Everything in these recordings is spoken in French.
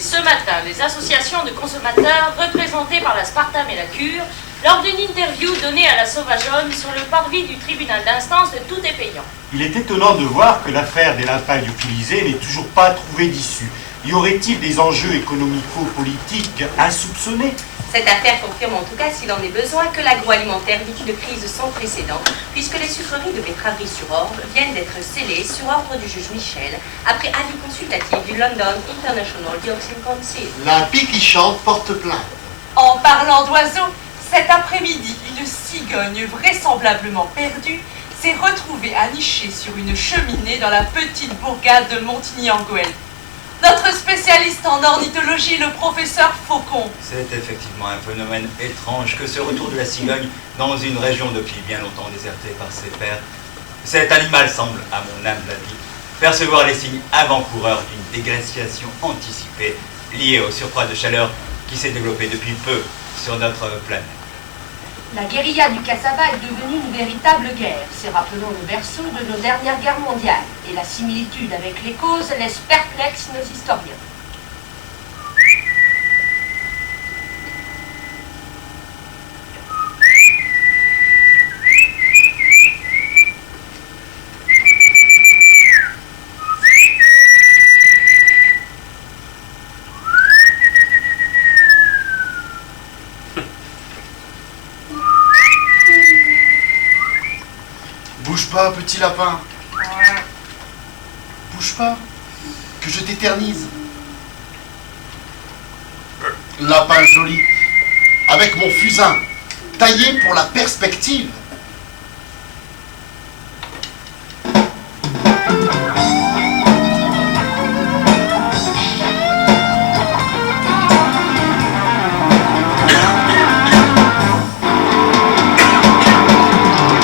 Ce matin, les associations de consommateurs représentées par la Spartam et la Cure lors d'une interview donnée à la Sauvageonne sur le parvis du tribunal d'instance de Tout est payant. Il est étonnant de voir que l'affaire des lampades utilisées n'est toujours pas trouvée d'issue. Y aurait-il des enjeux économico-politiques insoupçonnés? Cette affaire confirme en tout cas, s'il en est besoin, que l'agroalimentaire vit une crise sans précédent, puisque les sucreries de Betteraverie-sur-Orge viennent d'être scellées sur ordre du juge Michel, après avis consultatif du London International Dioxin Council. La pie qui chante porte plainte. En parlant d'oiseaux, cet après-midi, une cigogne vraisemblablement perdue s'est retrouvée nichée sur une cheminée dans la petite bourgade de Montigny-en-Goële. Notre spécialiste en ornithologie, le professeur Faucon. C'est effectivement un phénomène étrange que ce retour de la cigogne dans une région depuis bien longtemps désertée par ses pairs. Cet animal semble, à mon humble avis, percevoir les signes avant-coureurs d'une dégraciation anticipée liée au surcroît de chaleur qui s'est développé depuis peu sur notre planète. La guérilla du cassava est devenue une véritable guerre. C'est, rappelons, le berceau de nos dernières guerres mondiales. Et la similitude avec les causes laisse perplexes nos historiens. Bouge pas, petit lapin. Bouge pas, que je t'éternise. Lapin joli, avec mon fusain, taillé pour la perspective.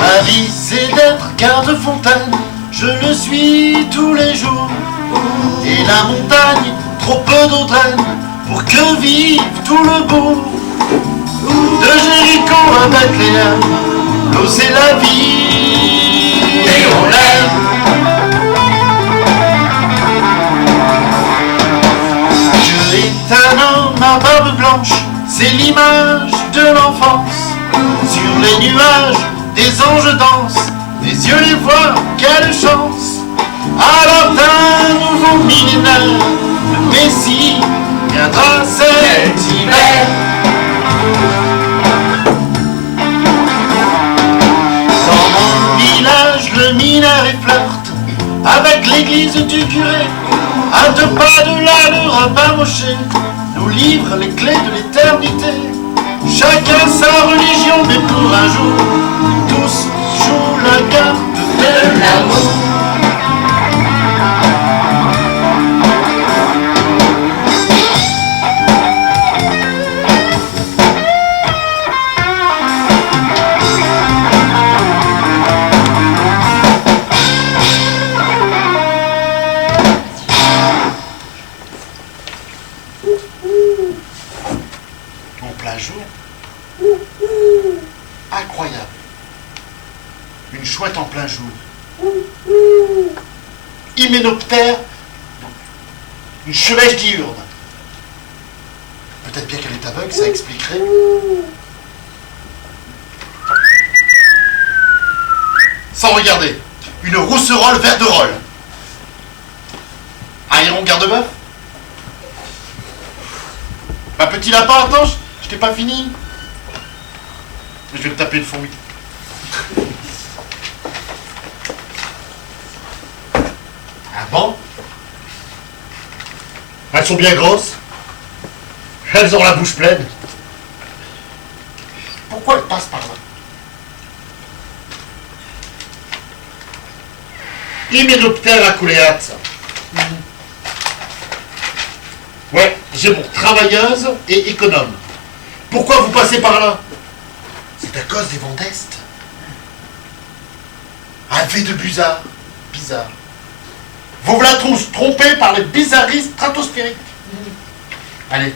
Ma vie, c'est d'être garde-fontaine, je le suis tous les jours. Et la montagne, trop peu d'eau draine pour que vive tout le beau. De Jéricho à Bethléem, l'eau c'est la vie et on l'aime. Dieu est un homme à barbe blanche, c'est l'image de l'enfance. Sur les nuages, des anges dansent, les yeux les voient, quelle chance. Alors d'un nouveau millénaire, le Messie viendra cet hiver. Dans mon village, le minaret flirte avec l'église du curé. À 2 pas de là, le rabbin Mosché nous livre les clés de l'éternité. Chacun sa religion, mais pour un jour, tous jouent la carte de l'amour. En plein jour, incroyable. Une chouette en plein jour. Hyménoptère, une chevêche diurne. Peut-être bien qu'elle est aveugle, ça expliquerait. Sans regarder, une rousserolle verderolle. Un héron garde-bœuf. Ma petit lapin, attends, je t'ai pas fini. Je vais te taper de fourmi. Ah bon? Elles sont bien grosses. Elles ont la bouche pleine. Pourquoi elles passent par là? Hyménoptère aculeata. Ouais, j'ai pour travailleuse et économe. Pourquoi vous passez par là? C'est à cause des vents d'Est. Café de Busard. Bizarre. Vous voilà tous trompés par les bizarreries stratosphériques. Allez.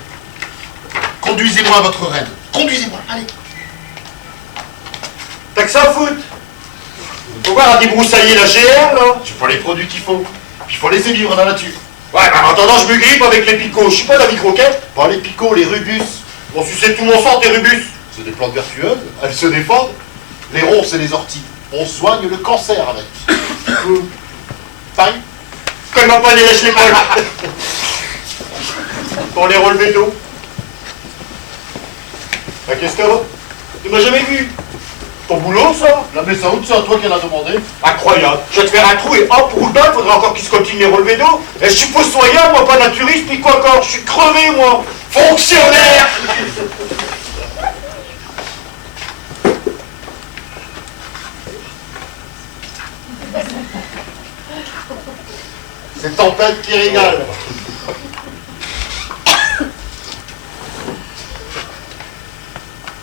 Conduisez-moi à votre reine. Conduisez-moi, allez. T'as que ça à foutre? Faut voir à débroussailler la GR, là. Je prends les produits qu'il faut. Puis il faut laisser vivre dans la nature. Ouais, bah en attendant, je me grippe avec les picots. Je suis pas David Croquette. Bon, les picots, les rubus. On suçait tout mon sang, tes rubus. C'est des plantes vertueuses. Elles se défendent. Les ronces et les orties. On soigne le cancer avec. Pareil. Quand il m'a pas lèche l'épaule. Pour les relevés d'eau. Bah, qu'est-ce que t'as? Tu m'as jamais vu. Ton boulot, ça? La messe à route, c'est à toi qu'elle a demandé. Incroyable. Je vais te faire un trou et hop, roule dedans, il faudra encore qu'il se continue les relevés d'eau. Et je suis fossoyeur, moi, pas naturiste, puis quoi encore? Je suis crevé, moi. Fonctionnaire. C'est Tempête qui régale.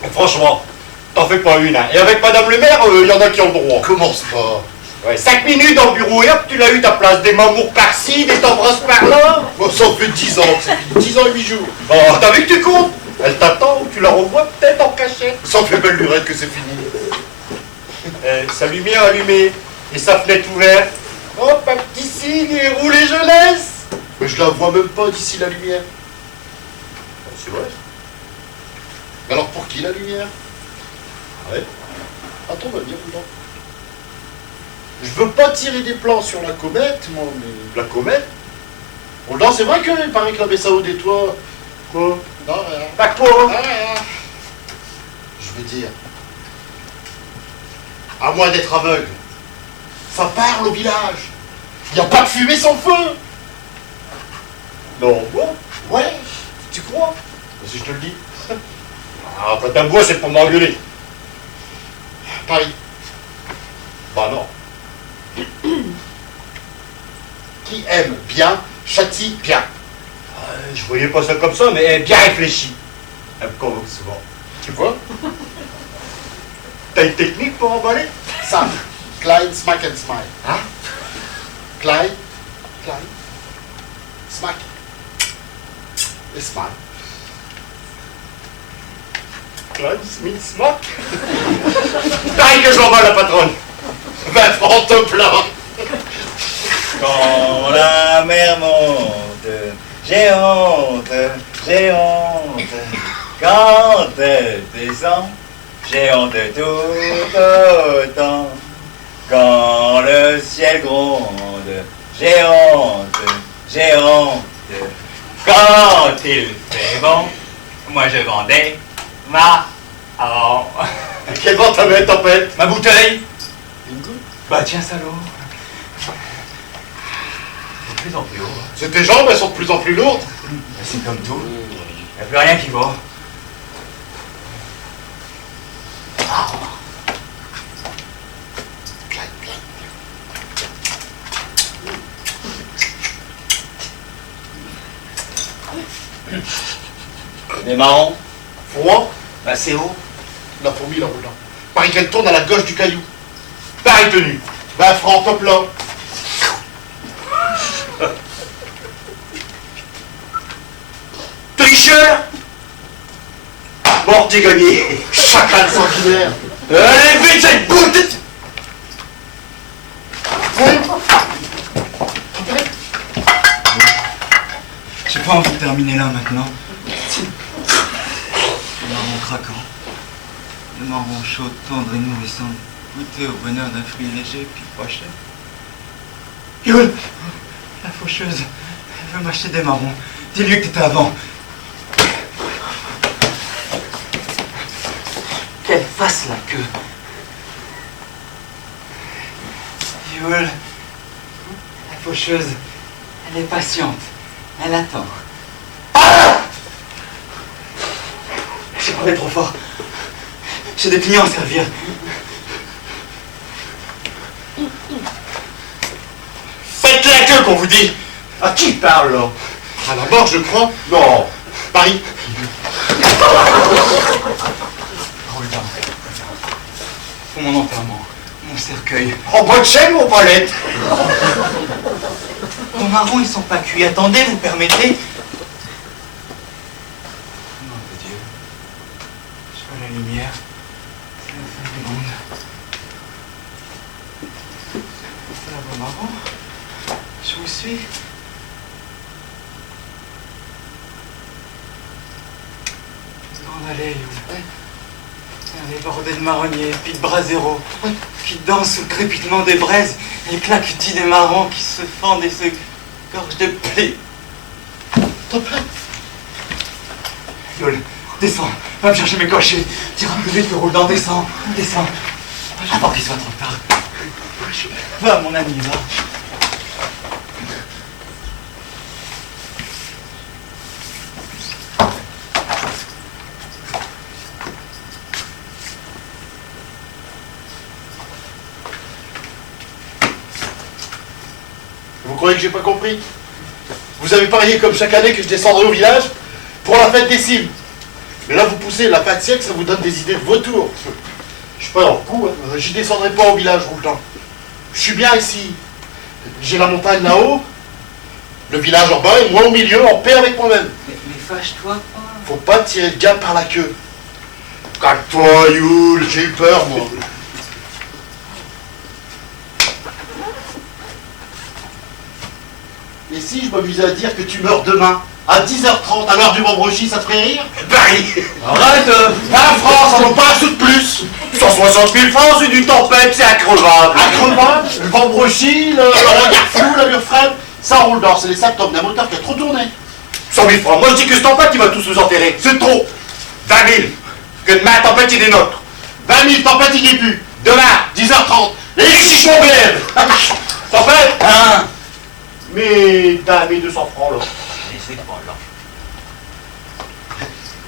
Mais franchement, t'en fais pas une, hein. Et avec Madame le maire, il y en a qui ont le droit. Commence pas. Ouais, 5 minutes dans le bureau et hop, tu l'as eu ta place. Des mamours par-ci, des t'embrasses par-là. Moi, ça fait 10 ans que c'est fini. 10 ans et 8 jours. Oh, t'as vu que tu comptes? Elle t'attend ou tu la revois peut-être en cachette. Ça fait belle lurette que c'est fini. Sa lumière allumée et sa fenêtre ouverte. Hop, un petit signe et roulez jeunesse. Mais je la vois même pas d'ici la lumière. C'est vrai. Mais alors pour qui la lumière? Ouais. Attends, va bien dedans. Je veux pas tirer des plans sur la comète, moi, mais... La comète? Bon, non, c'est vrai qu'il paraît que la Bessaud des toits... Quoi? Non, rien. Pas quoi? Rien. Je veux dire... À moins d'être aveugle. Ça parle au village. Il n'y a pas de fumée sans feu. Non, bon. Ouais. Tu crois? Si je te le dis. Ah, quand t'as bois, c'est pour m'engueuler. Paris. Bah non. Qui aime bien, châtie bien. Je voyais pas ça comme ça, mais bien réfléchi. Elle me convoque souvent. Tu vois? T'as une technique pour emballer? Sam. Klein, smack and smile. Hein? Klein, smack. Et smile. Klein, Smith, Smack. Pareil que je l'emballe, la patronne. 20 francs te plaint. Quand la mer monte, j'ai honte, j'ai honte. Quand elle descend, j'ai honte tout autant. Quand le ciel gronde, j'ai honte, j'ai honte. Quand il fait bon, moi je vendais ma... Oh. Quel vent t'as mis, tempête? Ma bouteille. Bah tiens, salaud. De plus en plus haut. C'est tes jambes, elles sont de plus en plus lourdes. C'est comme tout. Il n'y a plus rien qui va. Des marrons. Froid. Bah c'est haut. La fourmi, la roulant. Pareil qu'elle tourne à la gauche du caillou. Pareil tenue. 20 francs te plaint. Tricheur! Bon, t'es gagné. Chacal sanguinaire. Allez, vite, cette boute! J'ai pas envie de terminer là maintenant. Le marron craquant. Le marron chaud, tendre et nourrissant. Goûter au bonheur d'un fruit léger puis pas cher. Yule! La faucheuse, elle veut m'acheter des marrons. Dis-lui que t'étais avant. Qu'elle fasse la queue. Yule, la faucheuse, elle est patiente. Elle attend. Ah! J'ai parlé trop fort. J'ai des clients à servir. Faites la queue qu'on vous dit! À qui parle, là? À la mort, je crois. Non. Paris. Roule dans. Pour mon enterrement. Mon cercueil. En bonne chaîne, mon Paulette. Vos marrons, ils sont pas cuits. Attendez, vous permettez? Nom de Dieu. Je vois la lumière. C'est la fin du monde. Voilà vos marrons. Je vous suis. Grande allée, les bordées de marronniers, puis de braseros, qui dansent sous le crépitement des braises, et le claquetis des marrons qui se fendent et se gorgent de plaies. Top. Yol, descends, va me chercher mes cochers. Tire un peu vite, le roulant, descends, descends. Avant qu'il soit trop tard. Va, mon ami, va. Vous croyez que j'ai pas compris? Vous avez parié comme chaque année que je descendrai au village pour la fête des cimes. Mais là, vous poussez la fin de siècle, ça vous donne des idées de vautours. Je suis pas dans le coup, hein. J'y descendrai pas au village, Rouletan. Je suis bien ici. J'ai la montagne là-haut, le village en bas et moi au milieu, en paix avec moi-même. Mais fâche-toi pas. Faut pas tirer le gars par la queue. Calme-toi, Yul, j'ai eu peur, moi. Et si je m'amusais à dire que tu meurs demain, à 10h30, à l'heure du Vambrochy, ça te ferait rire? Paris. Arrête. La France, ça vaut pas un sou de plus. 160 000 francs, c'est du tempête, c'est increvable. Increvable? Le Vambrochy, le regard flou, l'allure frêle, ça roule d'or, c'est les symptômes d'un moteur qui a trop tourné. 100 000 francs, moi je dis que ce tempête, il va tous nous enterrer. C'est trop. 20 000, que demain, tempête, il est nôtre. 20 000, tempête, il est plus. Demain, 10h30, les chichons bélèves. Tempête, hein? Mais t'as mes 200 francs, là. Laissez pas là.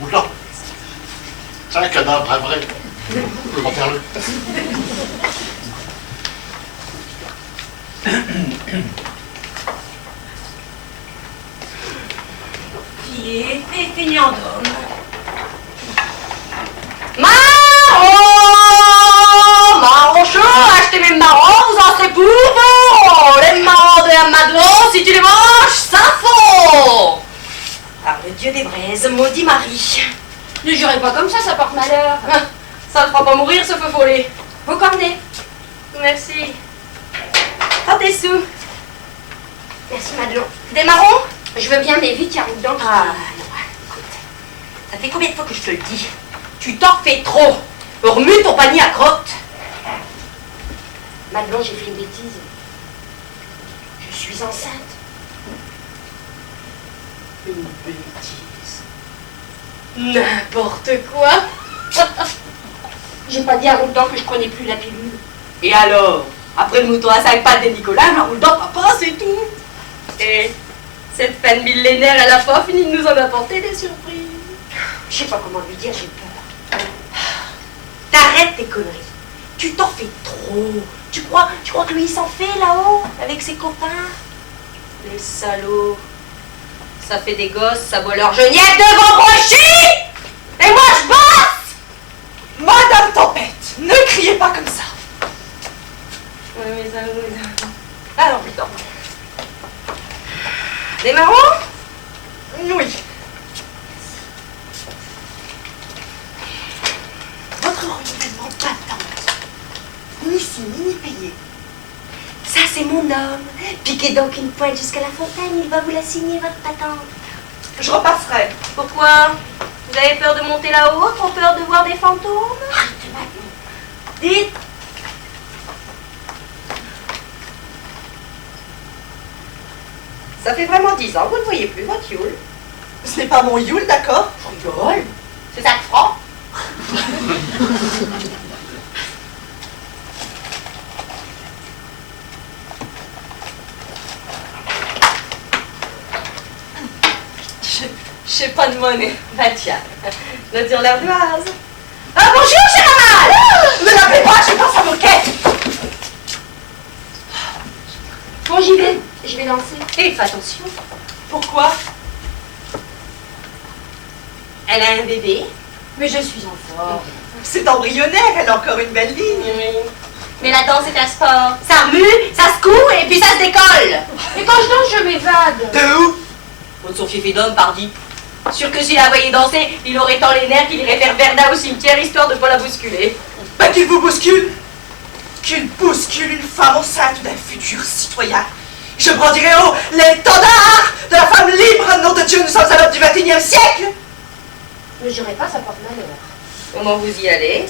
Oula. C'est un cadavre, un vrai. Enterre-le. Pied et feignant d'homme. Marron chaud, achetez mes marrons, vous en serez pour vous. Les marrons de la Madelon, si tu les manges, ça fond. Par le dieu des braises, maudit Marie. Ne jurez pas comme ça porte malheur. Ça ne fera pas mourir ce feu follet. Vos cornets. Merci. Prends tes sous. Merci, Madelon. Des marrons? Je veux bien, mais vite, il y a un dedans. Ah, non, écoute. Ça fait combien de fois que je te le dis? Tu t'en fais trop. Remue ton panier à crotte. Madelon, j'ai fait une bêtise. Je suis enceinte. Une bêtise. N'importe quoi. J'ai pas dit à Rouletan que je prenais plus la pilule. Et alors? Après le mouton à 5 pattes des Nicolas, on roule dans papa, c'est tout. Et cette fin de millénaire, elle a pas fini de nous en apporter des surprises. Je sais pas comment lui dire, j'ai peur. T'arrêtes tes conneries. Tu t'en fais trop. Tu crois que lui il s'en fait là-haut, avec ses copains? Les salauds. Ça fait des gosses, ça boit leur geniette de Vambrochy. Et moi je bosse. Madame Tempête, ne criez pas comme ça. Oui, mais ça... Alors, putain. Des marrons? Oui. Votre renouvellement patente. Ni signé, ni payé. Ça, c'est mon homme. Piquez donc une pointe jusqu'à la fontaine, il va vous la signer, votre patente. Je repasserai. Pourquoi? Vous avez peur de monter là-haut? Trop peur de voir des fantômes? Dites. Ça fait vraiment 10 ans, vous ne voyez plus votre Yule. Ce n'est pas mon Yule, d'accord? Je rigole. C'est 5 francs. Je sais pas de monnaie. Bah tiens, le dire l'ardoise. Ah bonjour, cher Amal. Ne l'appelez pas, je pense à vos quêtes. Bon, j'y vais. Je vais lancer. Et fais attention. Pourquoi? Elle a un bébé. Mais je suis en forme. C'est embryonnaire, elle a encore une belle ligne. Oui. Mais la danse est un sport. Ça remue, ça se court et puis ça se décolle. Et quand je danse, je m'évade. De où? Votre son fiefé d'homme, pardi. Sûr que s'il la voyait danser, il aurait tant les nerfs qu'il irait faire Verda au cimetière histoire de pas la bousculer. Bah qu'il vous bouscule? Qu'il bouscule une femme enceinte d'un futur citoyen. Je brandirai haut l'étendard de la femme libre. Nom de Dieu, nous sommes à l'aube du XXIe siècle. Ne jurez pas, ça porte malheur. Comment vous y allez?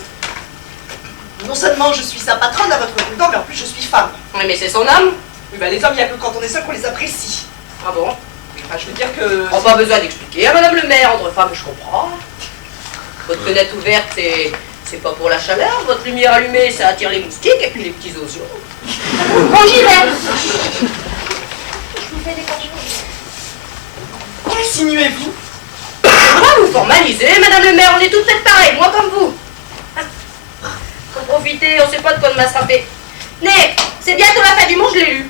Non seulement je suis sa patronne à votre content, mais en plus je suis femme. Oui, mais c'est son homme. Oui, bah les hommes, il n'y a que quand on est seul qu'on les apprécie. Ah bon? Enfin, je veux dire que... Oh, pas besoin d'expliquer à madame le maire, entre femmes, je comprends. Votre fenêtre ouverte, c'est pas pour la chaleur. Votre lumière allumée, ça attire les moustiques et puis les petits oiseaux. Bon, j'y vais. Je vous fais des cachets. Qu'insinuez-vous? Pourquoi vous formalisez, madame le maire? On est toutes faites pareilles, moi comme vous. Faut profiter, on sait pas de quoi demain sera fait. Né, c'est bientôt la fin du monde, je l'ai lu.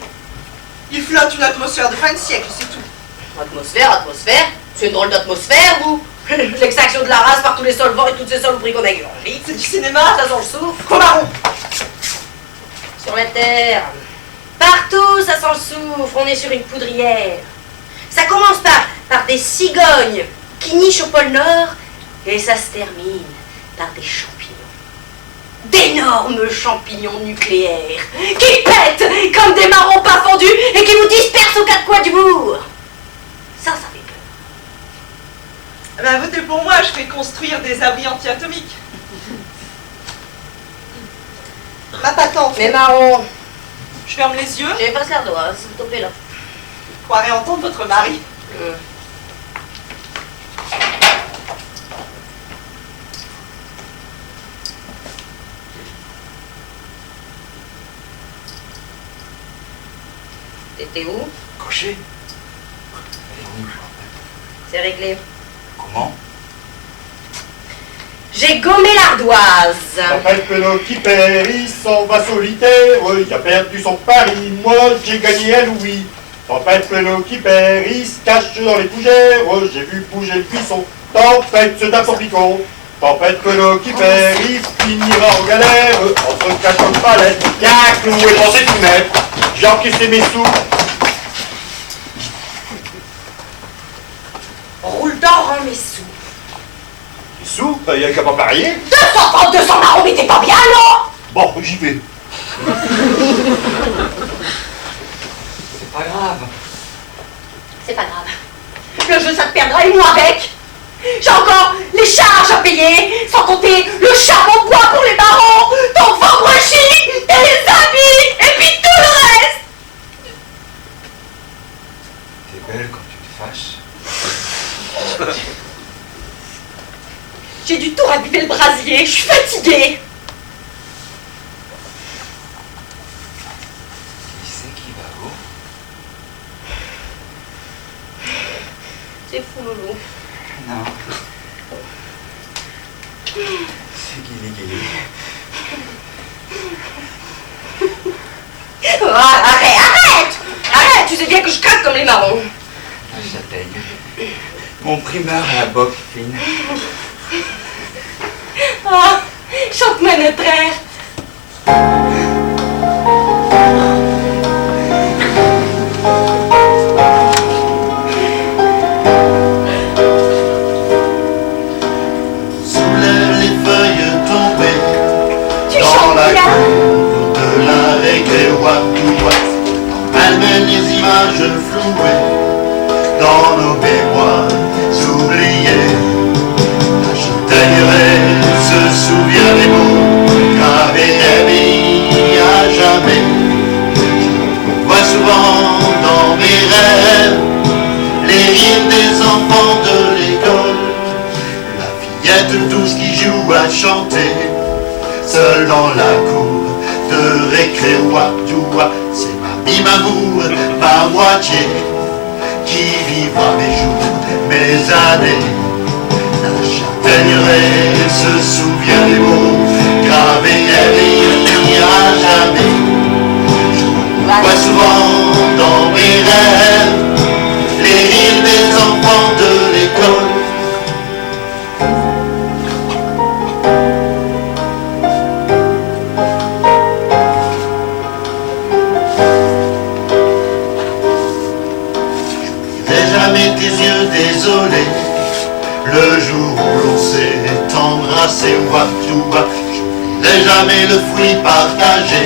Il flotte une atmosphère de fin de siècle, c'est tout. Atmosphère, c'est une drôle d'atmosphère, vous. L'extraction de la race par tous les solvants et toutes ces saloperies qu'on a égorgées. C'est du cinéma, Ça sent le souffle. Trop marron. Sur la terre, partout ça sent le souffle, on est sur une poudrière. Ça commence par des cigognes qui nichent au pôle Nord et ça se termine par des champignons. D'énormes champignons nucléaires qui pètent comme des marrons pas fondus et qui vous dispersent aux quatre coins du bourg. Ça fait peur. Ben, votez pour moi, je fais construire des abris anti-atomiques. Ma patente. Mais marrons, Je ferme les yeux, j'ai pas l'ardoise, vous topez là. je croirais entendre votre mari. T'étais où? Cocher. C'est réglé. Comment? J'ai gommé l'ardoise. Tempête Penaud qui perd, il s'en va solitaire, il a perdu son pari, moi j'ai gagné un louis. Tempête Penaud qui perd, il se cache dans les fougères, j'ai vu bouger le buisson. Tempête se tape son picon. Tempête Penaud qui perd, il finira en galère, entre cachot de palette, bien cloué dans ses fenêtres. J'ai encaissé mes sous. Roule d'or en mes sous. Les sous, il y a qu'à pas parier. 200 marrons, mais t'es pas bien, non? Bon, j'y vais. C'est pas grave. C'est pas grave. Le jeu, ça te perdra et moi avec. J'ai encore les charges à payer, sans compter le charbon de bois pour les marrons, ton ventre chic, et les habits, et puis tout le reste. T'es belle quand tu te fâches. J'ai du tout ravivé le brasier, je suis fatiguée. Qui c'est qui va où? C'est fou, Loulou. Non. C'est Guili. Oh, arrête, tu sais bien que je craque comme les marrons. La châtaigne. Mon primeur à la boque fine. Oh, chante-moi notre air. Soulève les feuilles tombées Tu dans chantes la bien. cour de la récré ouate. Malmène les images flouées dans nos mémoires oubliées. La châtaigneraie se souvient des mots gravés des vies à jamais. Je vois souvent dans mes rêves les rires des enfants de l'école. La fillette douce qui joue à chanter, seule dans la cour de récré ouadoua. C'est ma mi-mamour, ma moitié, qui vivra mes jours, mes années. La châtaigneraie se souvient des mots gravés et à jamais. Je vois souvent dans mes rêves les rires des enfants de l'école. désolé. Le jour où l'on s'est embrassé, ouah, ouah, j'oublierai jamais le fruit partagé.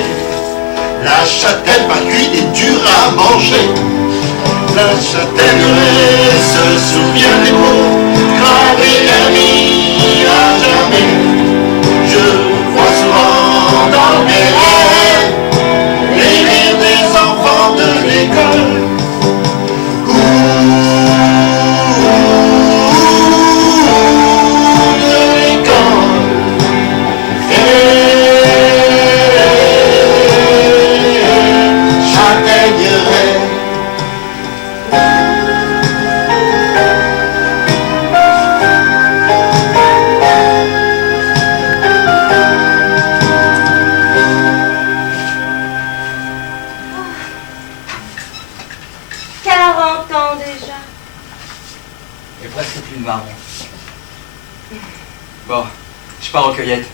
La châtaigne pas cuite et dure à manger. La châtaigneraie se souvient des mots gravés à vie à jamais. Je vois souvent dans mes rêves les rires des enfants de l'école. Bon, je pars en cueillette.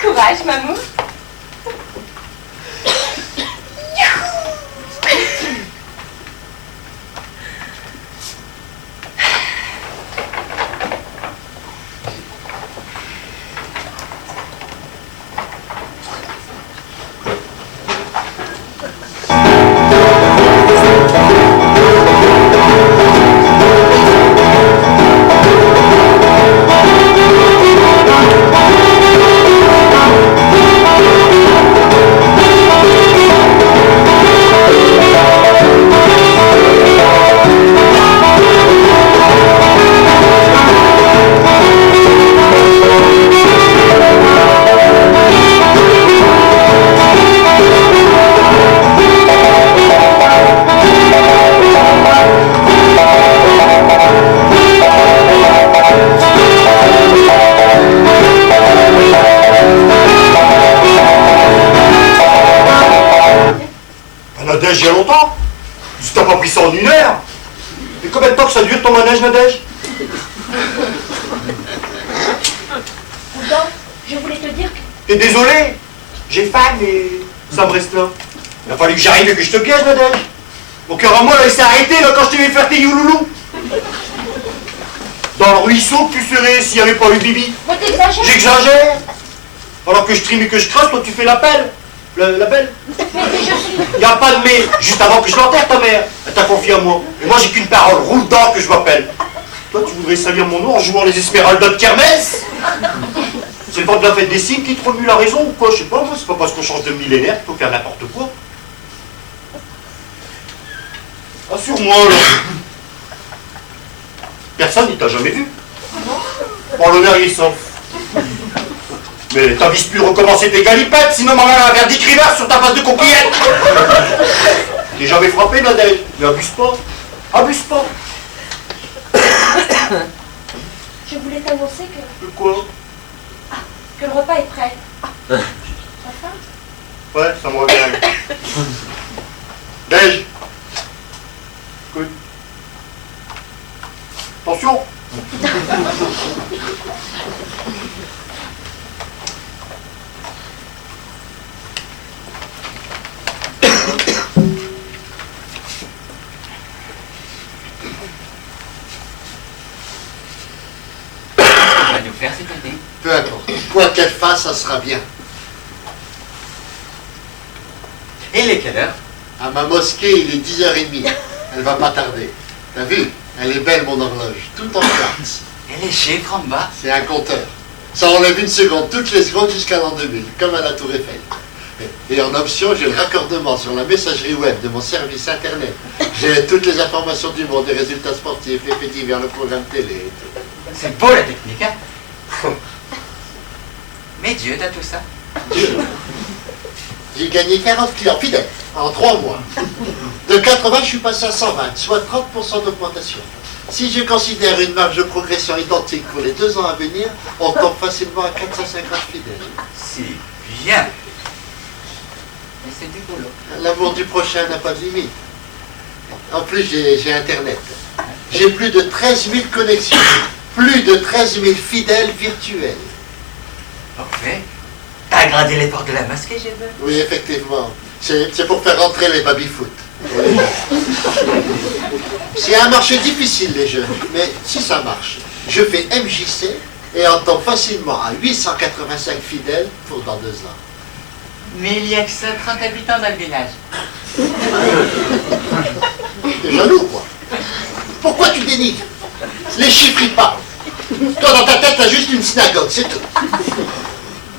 Courage, maman. Nadège, il y a longtemps. Tu t'as pas pris ça en une heure. Et combien de temps que ça dure ton manège, Nadège? Pourtant, je voulais te dire que... T'es désolé? J'ai faim, mais ça me reste là. Il a fallu que j'arrive et que je te piège, Nadège. Mon cœur à moi, là, il s'est arrêté, là, quand je t'ai fait faire tes youloulous. Dans le ruisseau, tu serais s'il n'y avait pas eu Bibi. Moi, t'exagères. J'exagère. Alors que je trime et que je creuse, toi, tu fais l'appel. L'appel. Il n'y a pas de mais. Juste avant que je l'enterre, ta mère. Elle t'a confié à moi. Et moi, j'ai qu'une parole. Roule dedans que je m'appelle. Toi, tu voudrais salir mon nom en jouant les Esmeraldas de Kermesse? C'est le vent de la fête des signes qui te remue la raison ou quoi? Je sais pas, moi, c'est pas parce qu'on change de millénaire qu'il faut faire n'importe quoi. Assure-moi, là. Personne ne t'a jamais vu. Bon, l'honneur, il est sauf. Mais t'avises plus recommencer tes galipettes, sinon ma mère va faire 10 crivers sur ta face de coquillette. T'es jamais frappé, Nadège. Mais abuse pas. Abuse pas. Je voulais t'annoncer que... De quoi? Que le repas est prêt. T'as faim? Ouais, ça me revient. Dej. Écoute. Attention. Faire cette année. Peu importe. Quoi qu'elle fasse, ça sera bien. Et il est quelle heure? À ma mosquée, il est 10h30. Elle va pas tarder. T'as vu? Elle est belle, mon horloge. Tout en quartz. Et les chiffres en bas? C'est un compteur. Ça enlève une seconde, toutes les secondes jusqu'à l'an 2000, comme à la Tour Eiffel. Et en option, j'ai le raccordement sur la messagerie web de mon service internet. J'ai toutes les informations du monde, les résultats sportifs, les faits divers, le programme télé. C'est beau la technique, hein? Mais Dieu, t'as tout ça? Dieu. J'ai gagné 40 clients fidèles en 3 mois. De 80, je suis passé à 120, soit 30% d'augmentation. Si je considère une marge de progression identique pour les 2 ans à venir, on tombe facilement à 450 fidèles. Si bien. Mais c'est du boulot. L'amour du prochain n'a pas de limite. En plus, j'ai Internet. J'ai plus de 13 000 connexions. Plus de 13 000 fidèles virtuels. Parfait. T'as agrandi les portes de la mosquée, j'ai vu. Oui, effectivement. C'est pour faire rentrer les baby-foot. C'est un marché difficile, les jeunes, mais si ça marche, je fais MJC et en tombe facilement à 885 fidèles pour dans 2 ans. Mais il y a que 130 habitants dans le village. T'es jaloux, quoi. Pourquoi tu dénigres? Les chiffres, ils parlent. Toi, dans ta tête, t'as juste une synagogue, c'est tout.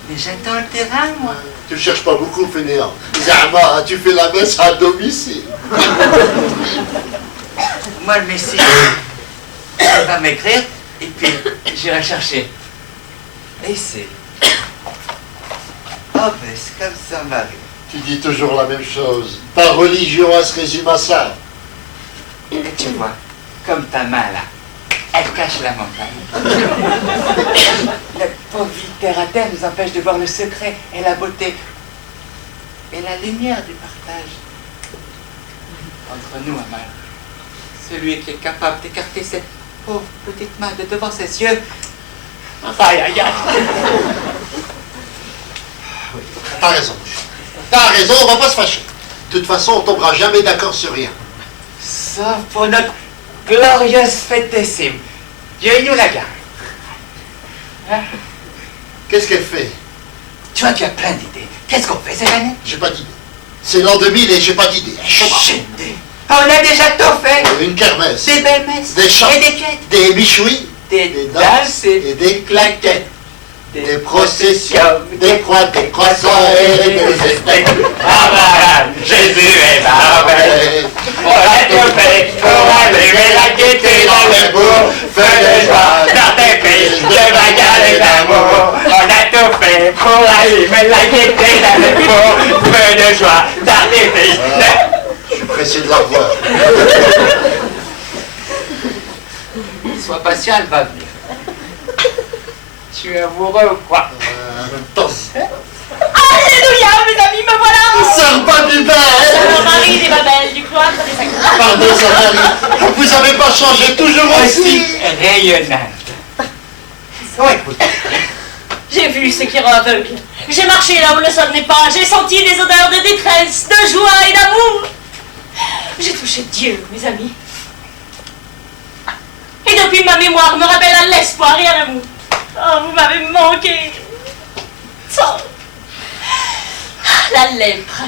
Mais j'attends le terrain, moi. Tu ne cherches pas beaucoup, fainéant. Zama, tu fais la messe à domicile. Moi, le Messie, il va m'écrire, et puis j'irai chercher. Et c'est... Oh, ben c'est comme ça, Marie. Tu dis toujours la même chose. Ta religion, elle se résume à ça. Et tu vois, comme ta main, là, elle cache la montagne. La pauvre vie terre à terre nous empêche de voir le secret et la beauté et la lumière du partage. Entre nous, Amal, celui qui est capable d'écarter cette pauvre petite main de devant ses yeux. Aïe, aïe, aïe. Oui, t'as raison. T'as raison, on va pas se fâcher. De toute façon, on tombera jamais d'accord sur rien. Sauf pour notre glorieuse fête des cimes. Dieu nous la garde. Hein? Qu'est-ce qu'elle fait? Tu vois, tu as plein d'idées. Qu'est-ce qu'on fait cette année? J'ai pas d'idée. C'est l'an 2000 et j'ai pas d'idée. On a déjà tout fait. Une kermesse. Des belles messes. Des chants. Et des quêtes. Des bichouis. Des danses et des claquettes. Des processions, des croix, des croissants et des espèces. Abraham, Jésus est barbare. On a tout fait pour allumer la gaieté dans le bourg. Feu de joie dans tes piches de bagarre et d'amour. On a tout fait pour allumer la gaieté dans le bourg. Feu de joie dans tes piches de... Je suis pressé de la revoir. Sois patient, elle va venir. Tu es amoureux ou quoi? En même temps. Alléluia, mes amis, me voilà! Sors pas du bain, Sœur Marie des Babel, du cloître des sacrés. Pardon, Marie. Vous avez pas changé, toujours aussi. Rayonnante. Oh, écoute. J'ai vu ce qui rend aveugle. J'ai marché là où le sol n'est pas. J'ai senti des odeurs de détresse, de joie et d'amour. J'ai touché Dieu, mes amis. Et depuis, ma mémoire me rappelle à l'espoir et à l'amour. Oh, vous m'avez manqué. Oh. La lèpre.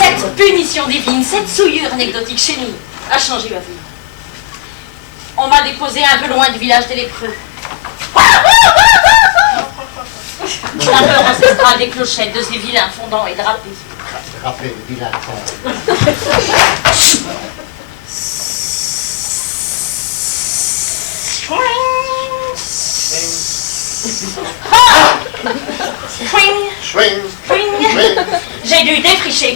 Cette punition divine, cette souillure anecdotique chez nous a changé ma vie. On m'a déposé un peu loin du village des lépreux. La peur ancestrale des clochettes de ces vilains fondants et drapés. Rappelez le village. Swing. J'ai dû défricher.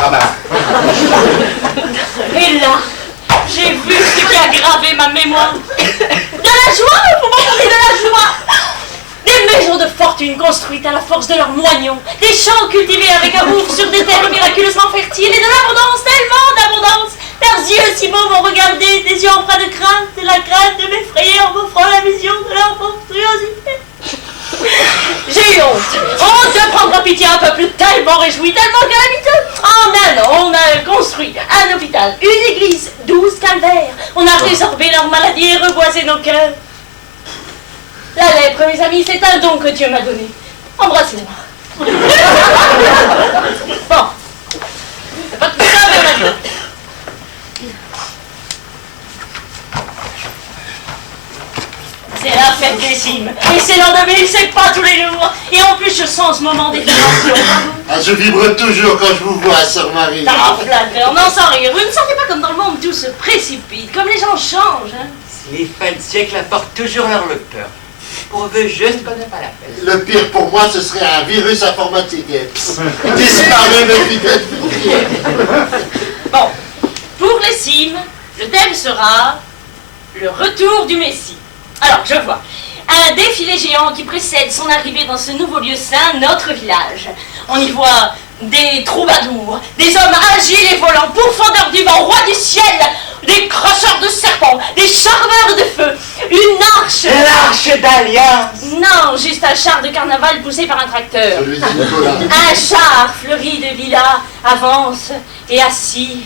Rabat. Et là, j'ai vu ce qui a gravé ma mémoire. De la joie, vous m'entendez, de la joie. Des maisons de fortune construites à la force de leurs moignons, des champs cultivés avec amour sur des terres miraculeusement fertiles et de l'abondance, tellement d'abondance. Leurs yeux si beaux m'ont regardé, des yeux empreints de crainte, et la crainte de m'effrayer en m'offrant la vision de leur monstruosité. J'ai eu honte de prendre pitié à un peuple tellement réjoui, tellement calamiteux. En un an, on a construit un hôpital, une église, 12 calvaires. On a résorbé leurs maladies et reboisé nos cœurs. La lèpre, mes amis, c'est un don que Dieu m'a donné. Embrassez-moi. Bon. C'est pas tout ça, mais on a dit. C'est la fête des cimes. Et c'est l'an 2000, c'est pas tous les jours. Et en plus, je sens ce moment des dimensions. Ah, je vibre toujours quand je vous vois, sœur Marie. Ah, flatteur, non, sans rire. Vous ne sentez pas comme dans le monde tout se précipite, comme les gens changent, hein? Les fins de siècle apportent toujours leur lecteur. On veut juste qu'on n'ait pas la peine. Le pire pour moi, ce serait un virus informatique. Disparu depuis d'être. Bon, pour les cimes, le thème sera le retour du Messie. Alors, je vois un défilé géant qui précède son arrivée dans ce nouveau lieu saint, notre village. On y voit des troubadours, des hommes agiles et volants, pourfendeurs du vent, rois du ciel, des crocheurs de serpents, des chars d'alliance. Non, juste un char de carnaval poussé par un tracteur. Celui de Nicolas. Un char fleuri de lilas avance et assis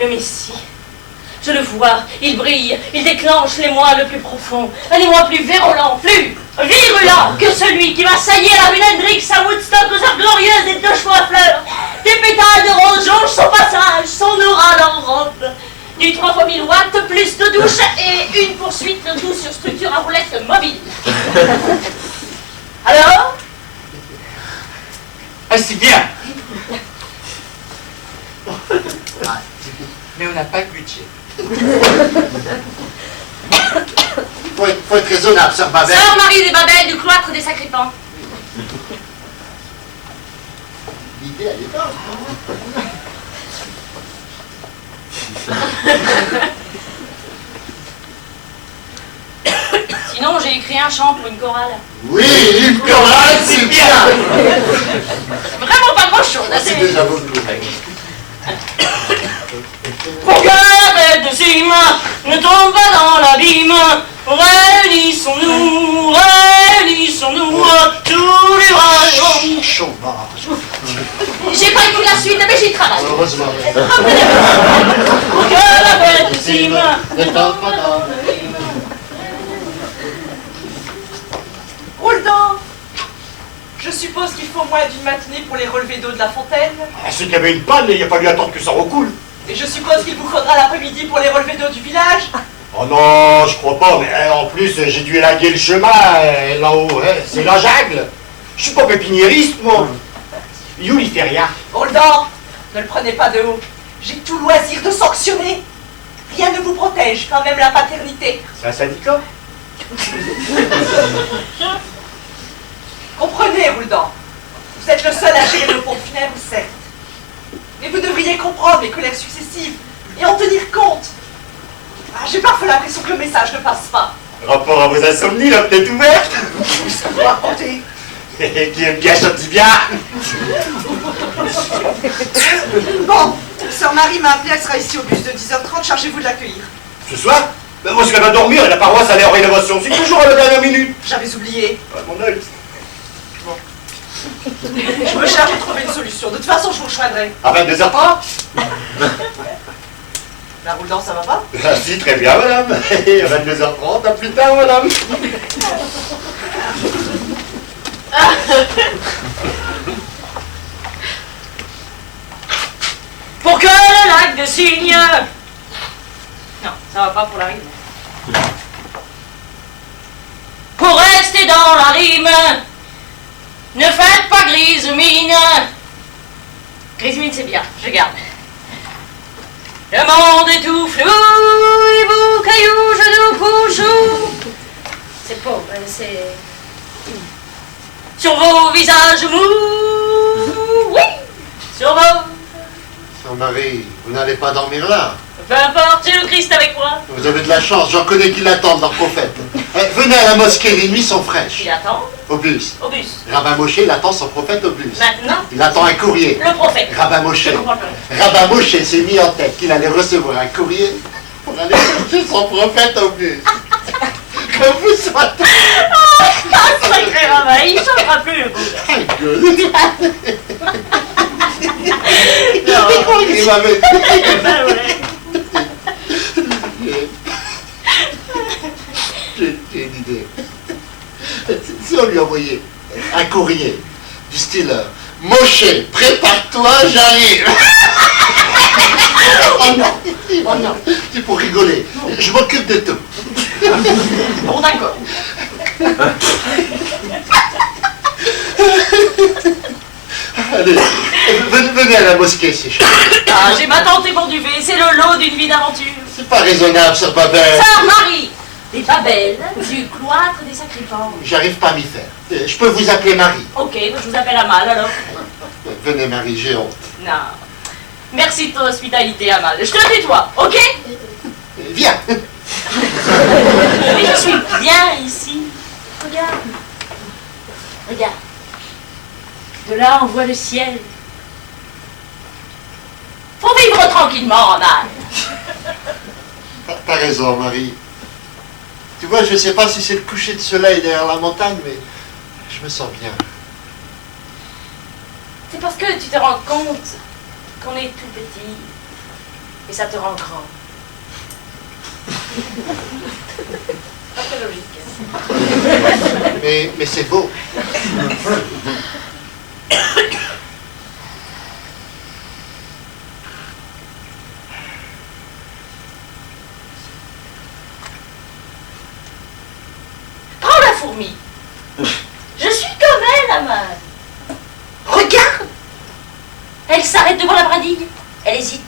le Messie. Je le vois, il brille, il déclenche l'émoi le plus profond, un émoi plus virulent, plus virulent que celui qui va saillir la rue Hendrix à Woodstock aux heures glorieuses des 2 chevaux à fleurs. Des pétales de rose jonchent son passage, son aura l'enrobe. Du 3 fois 1000 watts, plus de douche et une poursuite de douce sur structure à roulette mobile. Alors? Assez bien. Mais on n'a pas de budget. Faut être raisonnable, sœur Babel. Sœur Marie des Babel du cloître des Sacripants. L'idée, elle est bonne. Sinon, j'ai écrit un chant pour une chorale. Oui, une chorale, c'est bien. Vraiment pas grand-chose. C'est déjà beaucoup. Pour que la bête de cime ne tombe pas dans l'abîme, réunissons-nous tous les royaumes. Chômage. J'ai pas écouté la suite, mais j'y travaille. Heureusement. Pour que la bête de cime Ne tombe pas dans l'abîme. Roldan, je suppose qu'il faut moins d'une matinée pour les relevés d'eau de la fontaine. Ah, c'est qu'il y avait une panne et il a fallu attendre que ça recoule. Et je suppose qu'il vous faudra l'après-midi pour les relevés d'eau du village. Oh non, je crois pas, mais en plus, j'ai dû élaguer le chemin là-haut. C'est la jungle. Je suis pas pépiniériste, moi. You, il fait rien. Roldan, ne le prenez pas de haut. J'ai tout loisir de sanctionner. Rien ne vous protège, quand même la paternité. C'est un syndicat. Comprenez, Roldan. Vous êtes le seul à gérer le pompe funèbre, certes. Mais vous devriez comprendre les colères successives et en tenir compte. Ah, j'ai parfois l'impression que le message ne passe pas. Rapport à vos insomnies, la fenêtre ouverte. Qu'est-ce que vous racontez? Qui aime bien chante bien. Bon, sœur Marie m'a appelé, elle sera ici au bus de 10h30, chargez-vous de l'accueillir. Ce soir ben, moi, ce qu'elle va dormir et la paroisse elle est en rénovation. C'est toujours à la dernière minute. J'avais oublié. Ah, mon œil. Je me charge de trouver une solution. De toute façon, je vous rejoindrai. À 22h30. La Roldan, ça va pas? Ah si, très bien, madame. À 22h30, à plus tard, madame. Pour que le lac de Cygne... Non, ça va pas pour la rime. Pour rester dans la rime, ne faites pas grise mine. Grise mine, c'est bien, je garde. Le monde est tout flou, et vous, cailloux, genoux, couchous. C'est pauvre, c'est... Sur vos visages mous, oui, sur vos... Sœur Marie, vous n'allez pas dormir là. Peu importe, j'ai le Christ avec moi. Vous avez de la chance, j'en connais qui l'attendent, leur prophète. Venez à la mosquée, les nuits sont fraîches. Il attend Au bus. au bus. Rabbin Moshe, il attend son prophète au bus. Maintenant, Il attend un courrier. le prophète. Rabbin Moshe. Je comprends pas. Rabbin Moshe s'est mis en tête qu'il allait recevoir un courrier pour aller chercher son prophète au bus. Que vous soyez... Sacré rabbin, il changera plus le coup. Il m'avait Ben ouais. J'ai une idée. Si on lui envoyait un courrier du style Moshe, prépare-toi, j'arrive. Oh non, oh non, c'est pour rigoler. Je m'occupe de tout. Bon, d'accord. Allez, venez à la mosquée, c'est cher. Ah, j'ai ma tante et mon duvet, c'est le lot d'une vie d'aventure. C'est pas raisonnable, sœur Babel. Sœur Marie, des Babel, du cloître des Sacripants. J'arrive pas à m'y faire. Je peux vous appeler Marie. Ok, je vous appelle Amal alors. Venez, Marie, j'ai honte. Non. Merci de ton hospitalité, Amal. Je te tutoie, ok? Viens. Mais je suis bien ici. Regarde. Regarde. De là, on voit le ciel. Faut vivre tranquillement, Amal. T'as raison, Marie. Tu vois, je ne sais pas si c'est le coucher de soleil derrière la montagne, mais je me sens bien. C'est parce que tu te rends compte qu'on est tout petit et ça te rend grand. Pas très logique. Mais c'est beau. Prends la fourmi. Je suis comme elle, Amal. Regarde. Elle s'arrête devant la brindille. Elle hésite.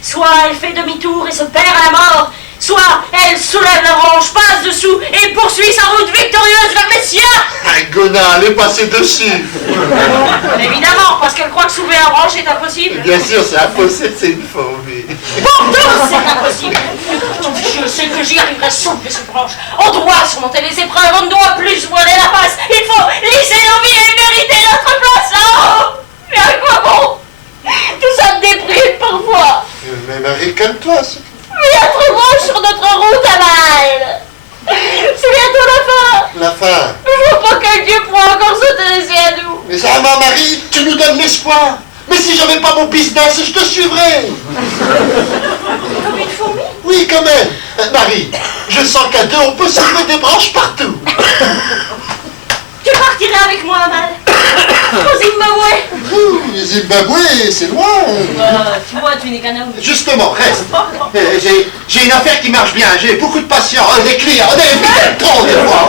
Soit elle fait demi-tour et se perd à la mort, soit elle soulève la branche, passe dessous et poursuit sa route victorieuse vers les siens. Ah, Gona, elle est passée dessus. Évidemment, parce qu'elle croit que soulever la branche est impossible. Bien sûr, c'est impossible, c'est une fourmi. Pour tous, c'est impossible. Je sais que j'y arriverai soulever cette branche. On doit surmonter les épreuves, on ne doit plus se voiler la face. Il faut lisser nos vies et mériter notre place là-haut. Mais à quoi bon? Tout ça me déprime parfois. Mais Marie, calme-toi. Mais il y a trop gros sur notre route, Amal. C'est bientôt la fin. La fin. Je vois pas que Dieu pourra encore s'intéresser à nous. Mais ça va, Marie, tu nous donnes l'espoir. Mais si j'avais pas mon business, je te suivrais. Comme une fourmi? Oui, quand même. Marie, je sens qu'à deux, on peut soulever des branches partout. Tu partirais avec moi, Amal? Au Zimbabwe? Zimbabwe, c'est loin. Tu vois, tu n'es qu'un homme. Justement, reste. J'ai une affaire qui marche bien. J'ai beaucoup de patients, des clients, des fidèles, trop des fois.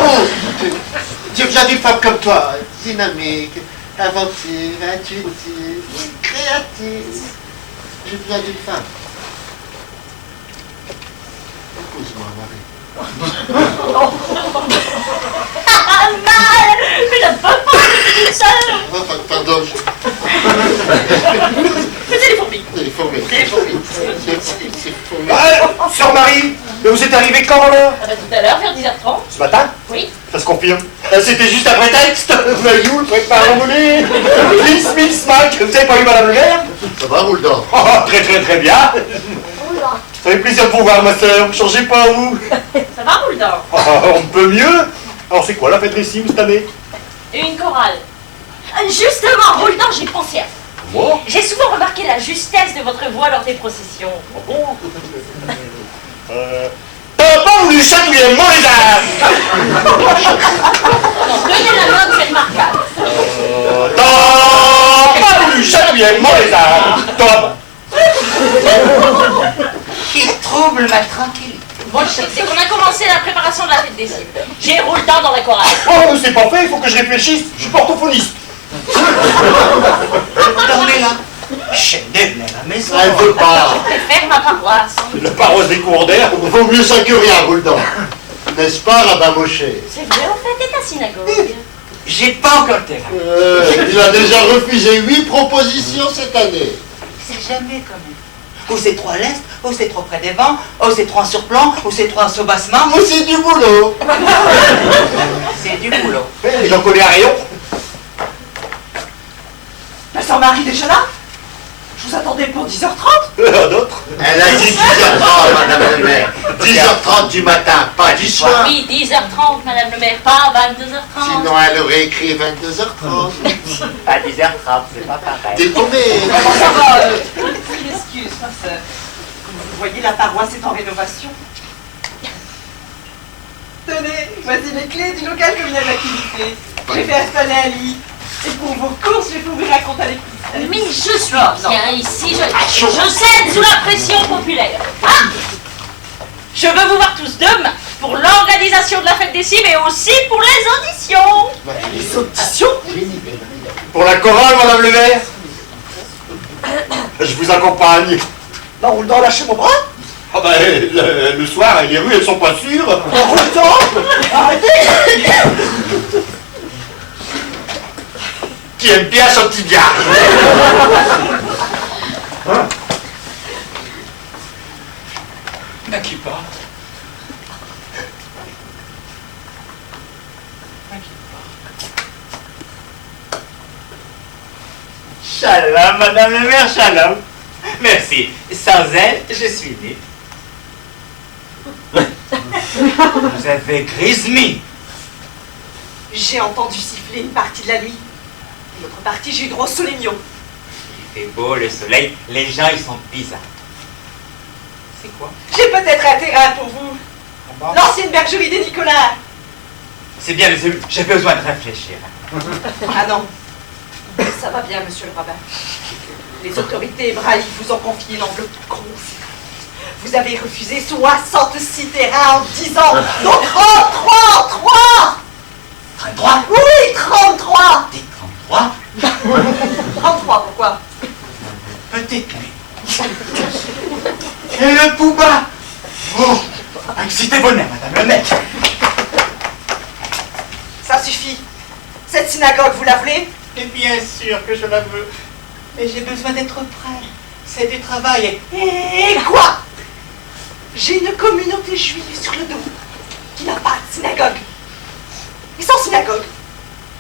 J'ai besoin d'une femme comme toi, dynamique, inventive, intuitive, créative. J'ai besoin d'une femme. Épouse-moi, Marie. Amal! Mais je ne peux pas, je suis seule. Pardon. Mais c'est les fourmis. C'est fourmis. C'est les fourmis. C'est fourmis. Ah, Sœur Marie, mais vous êtes arrivé quand là? Ah bah tout à l'heure, vers 10h30. Ce matin? Oui. Ça se confirme. C'était juste un prétexte. Mayoul, prépare la monnaie. Miss, Miss, Mac. Vous avez pas eu madame le maire? Ça va, Rouledor? Oh, très très très bien. Ça fait plaisir de vous voir, ma sœur. Changez pas, vous. Ça va, Rouledor? Oh, on peut mieux. Alors, c'est quoi la fête des cimes cette année? Une chorale. Justement, Rouledor, j'ai pensé à ça. Moi? J'ai souvent remarqué la justesse de votre voix lors des processions. Ah bon? T'as pas voulu chatouiller mon lézard? Non, donnez la main, c'est remarquable. T'as pas voulu chatouiller mon lézard? Top. Qui trouble ma tranquillité. Bon, le truc, c'est qu'on a commencé la préparation de la fête des cibles. J'ai Rouledor dans la chorale. Oh, c'est pas fait, il faut que je réfléchisse. Je suis orthophoniste. Dormez là. Chef venez à la maison. Elle veut pas. Je préfère ma paroisse. La paroisse des cours d'air. Vaut mieux ça que rien, Rouledor. N'est-ce pas, Rabbin Moshe? C'est vrai, en fait, et ta synagogue? J'ai pas encore le terrain. Il a déjà refusé 8 propositions cette année. C'est jamais comme ça. Ou c'est trop à l'est, ou c'est trop près des vents, ou c'est trop en surplomb, ou c'est trop en soubassement. Ou c'est du boulot. C'est du boulot. Il en connaît un rayon. Ma sœur Marie déjà là? Je vous attendais pour 10h30. D'autres? Elle a dit 10h30, madame le maire. 10h30 du matin, pas du soir. Oui, 10h30, madame le maire, pas 22h30. Sinon, elle aurait écrit 22h30. À 10h30, c'est pas pareil. T'es tombé. Comment ça va Une excuse, ma sœur. Comme vous voyez, la paroisse est en rénovation. Tenez, voici les clés du local communal d'activité. J'ai fait installer un lit. Et pour vos courses, je vais vous raconter à l'épicerie. Mais je suis bien ici, je cède sous la pression populaire. Ah, je veux vous voir tous demain pour l'organisation de la fête des cimes et aussi pour les auditions. Les auditions? Pour la chorale, madame le maire. Je vous accompagne. Non, on doit lâcher mon bras. Ah ben, le soir, les rues, elles sont pas sûres. Rouledor, arrêtez. Qui aime bien son petit bien. Mais qui parle? Shalom, madame le maire, shalom. Merci. Sans elle, je suis né. Vous avez grise mine. J'ai entendu siffler une partie de la nuit. L'autre partie, j'ai eu droit au soleil. Il fait beau, le soleil, les gens ils sont bizarres. C'est quoi? J'ai peut-être un terrain pour vous. L'ancienne bergerie des Nicolas. C'est bien, monsieur, j'ai besoin de réfléchir. Ah non. Ça va bien, monsieur le rabbin. Les autorités hébraïques vous ont confié une enveloppe grosse. Vous avez refusé 66 terrains en 10 ans. Donc 33 33? Oui, 33 Dites 33? 33, pourquoi? Petite nuit. Et le Bouba? Oh, excitez vos nerfs, madame le maître. Ça suffit. Cette synagogue, vous la voulez? Et bien sûr que je la veux. Mais j'ai besoin d'être prêt. C'est du travail. Et quoi? J'ai une communauté juive sur le dos qui n'a pas de synagogue. Et sans synagogue,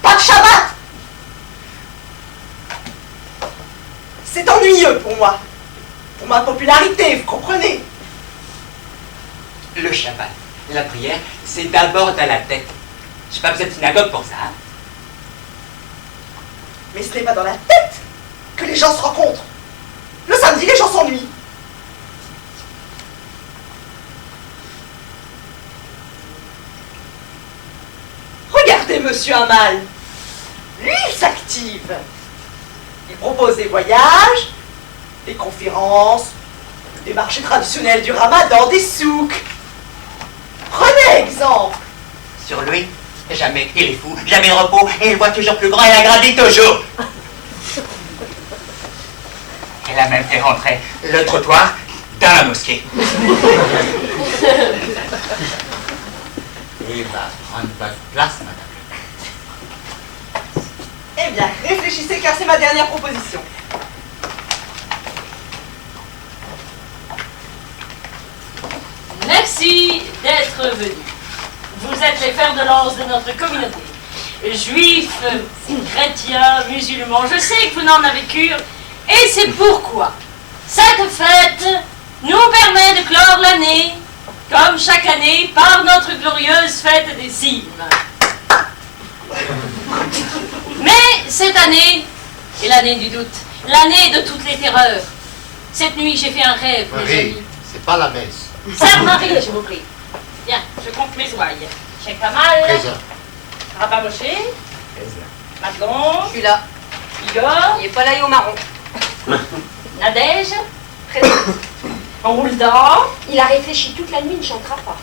pas de Shabbat. C'est ennuyeux pour moi. Pour ma popularité, vous comprenez? Le Shabbat, la prière, c'est d'abord dans la tête. J'ai pas besoin de synagogue pour ça. Hein? Mais ce n'est pas dans la tête que les gens se rencontrent. Le samedi, les gens s'ennuient. Regardez Monsieur Hamal. Lui, il s'active. Il propose des voyages, des conférences, des marchés traditionnels du Ramadan, des souks. Prenez exemple. Sur lui, jamais il est fou, jamais de repos, et il voit toujours plus grand et agrandit toujours. Elle a même fait rentrer le trottoir dans la mosquée. Il va prendre votre place, madame. Eh bien, réfléchissez car c'est ma dernière proposition. Merci d'être venus. Vous êtes les fers de lance de notre communauté. Juifs, chrétiens, musulmans, je sais que vous n'en avez cure, et c'est pourquoi cette fête nous permet de clore l'année, comme chaque année, par notre glorieuse fête des cimes. Mais cette année est l'année du doute, l'année de toutes les terreurs. Cette nuit, j'ai fait un rêve, mes Marie, amis. c'est pas la messe. Sœur Marie, je vous prie. Bien, je compte mes ouailles. Cheikh Kamal, Présent. Rabat Moshe, Madelon, Je suis là. Igor, Il est pas là, il est au marron. Nadège, Rouldan. Il a réfléchi toute la nuit, il ne chantera pas.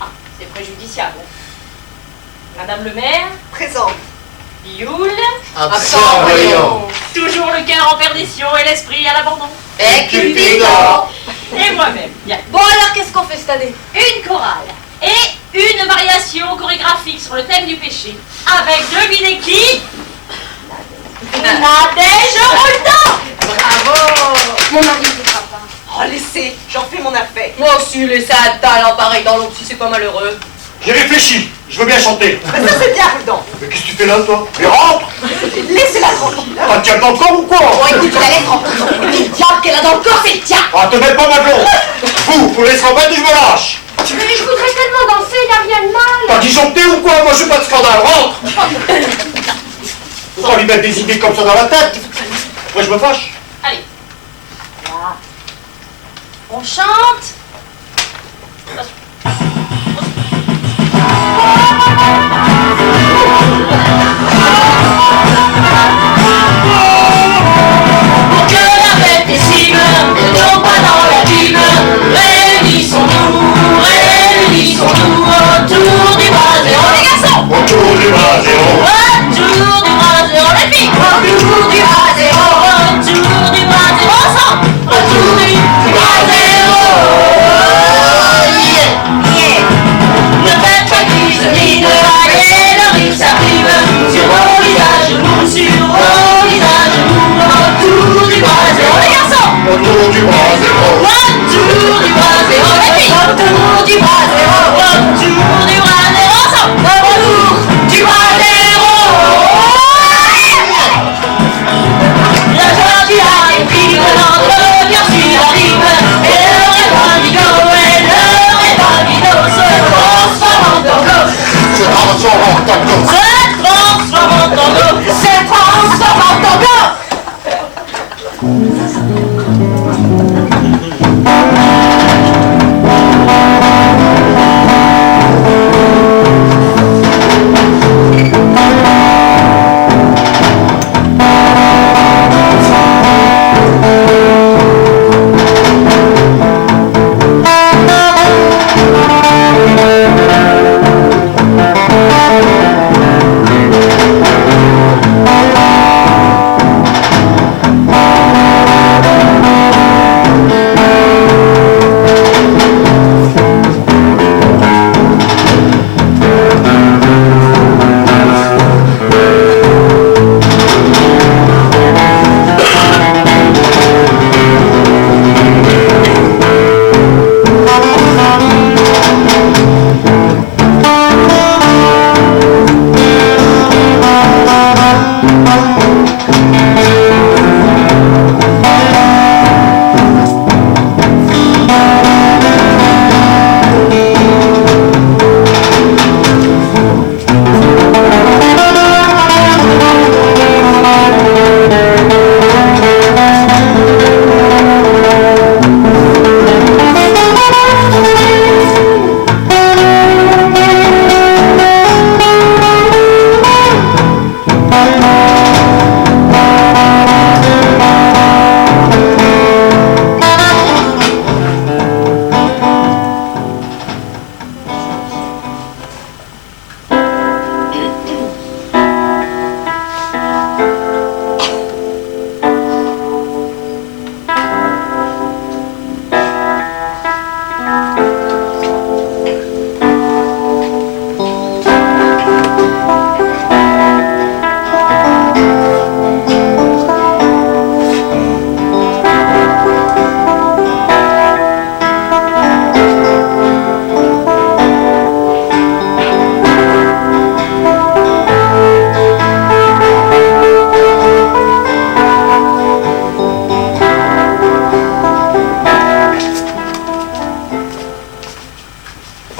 Ah, c'est préjudiciable. Madame le maire, Présente. Bioul, Absent, voyons. toujours le cœur en perdition et l'esprit à l'abandon. Et Cupidon. Et moi-même, bien. Bon alors, qu'est-ce qu'on fait cette année? Une chorale et une variation chorégraphique sur le thème du péché. Avec devinez qui? Nadège Rouldan. Bravo. Mon mari ne fera pas. Oh, laissez, j'en fais mon affaire. Moi aussi, laissez un talent pareil dans l'autre si c'est pas malheureux. J'ai réfléchi, je veux bien chanter. Mais ça, c'est bien, Rouldan. Mais qu'est-ce que tu fais là, toi? Mais rentre! Laissez-la tranquille. Hein. Ah, tiens pas encore ou quoi? Bon, écoute, la lettre en le diable qu'elle a dans le corps, c'est le tien. Ah, te mets pas ma blonde! Vous laissez en bête ou je me lâche! Mais je voudrais tellement danser, il n'y a rien de mal. T'as dit chanter ou quoi? Moi, je suis pas de scandale, rentre! Faut pas lui mettre des idées comme ça dans la tête! Moi, je me fâche! Allez. Là. On chante. Pour que la fête des cimes ne tombe pas dans l'abîme, réunissons-nous autour du bras zéro, les garçons. Autour du bras zéro! Autour du bras zéro, les filles. Autour du bras zéro, ensemble. Autour du bras zéro.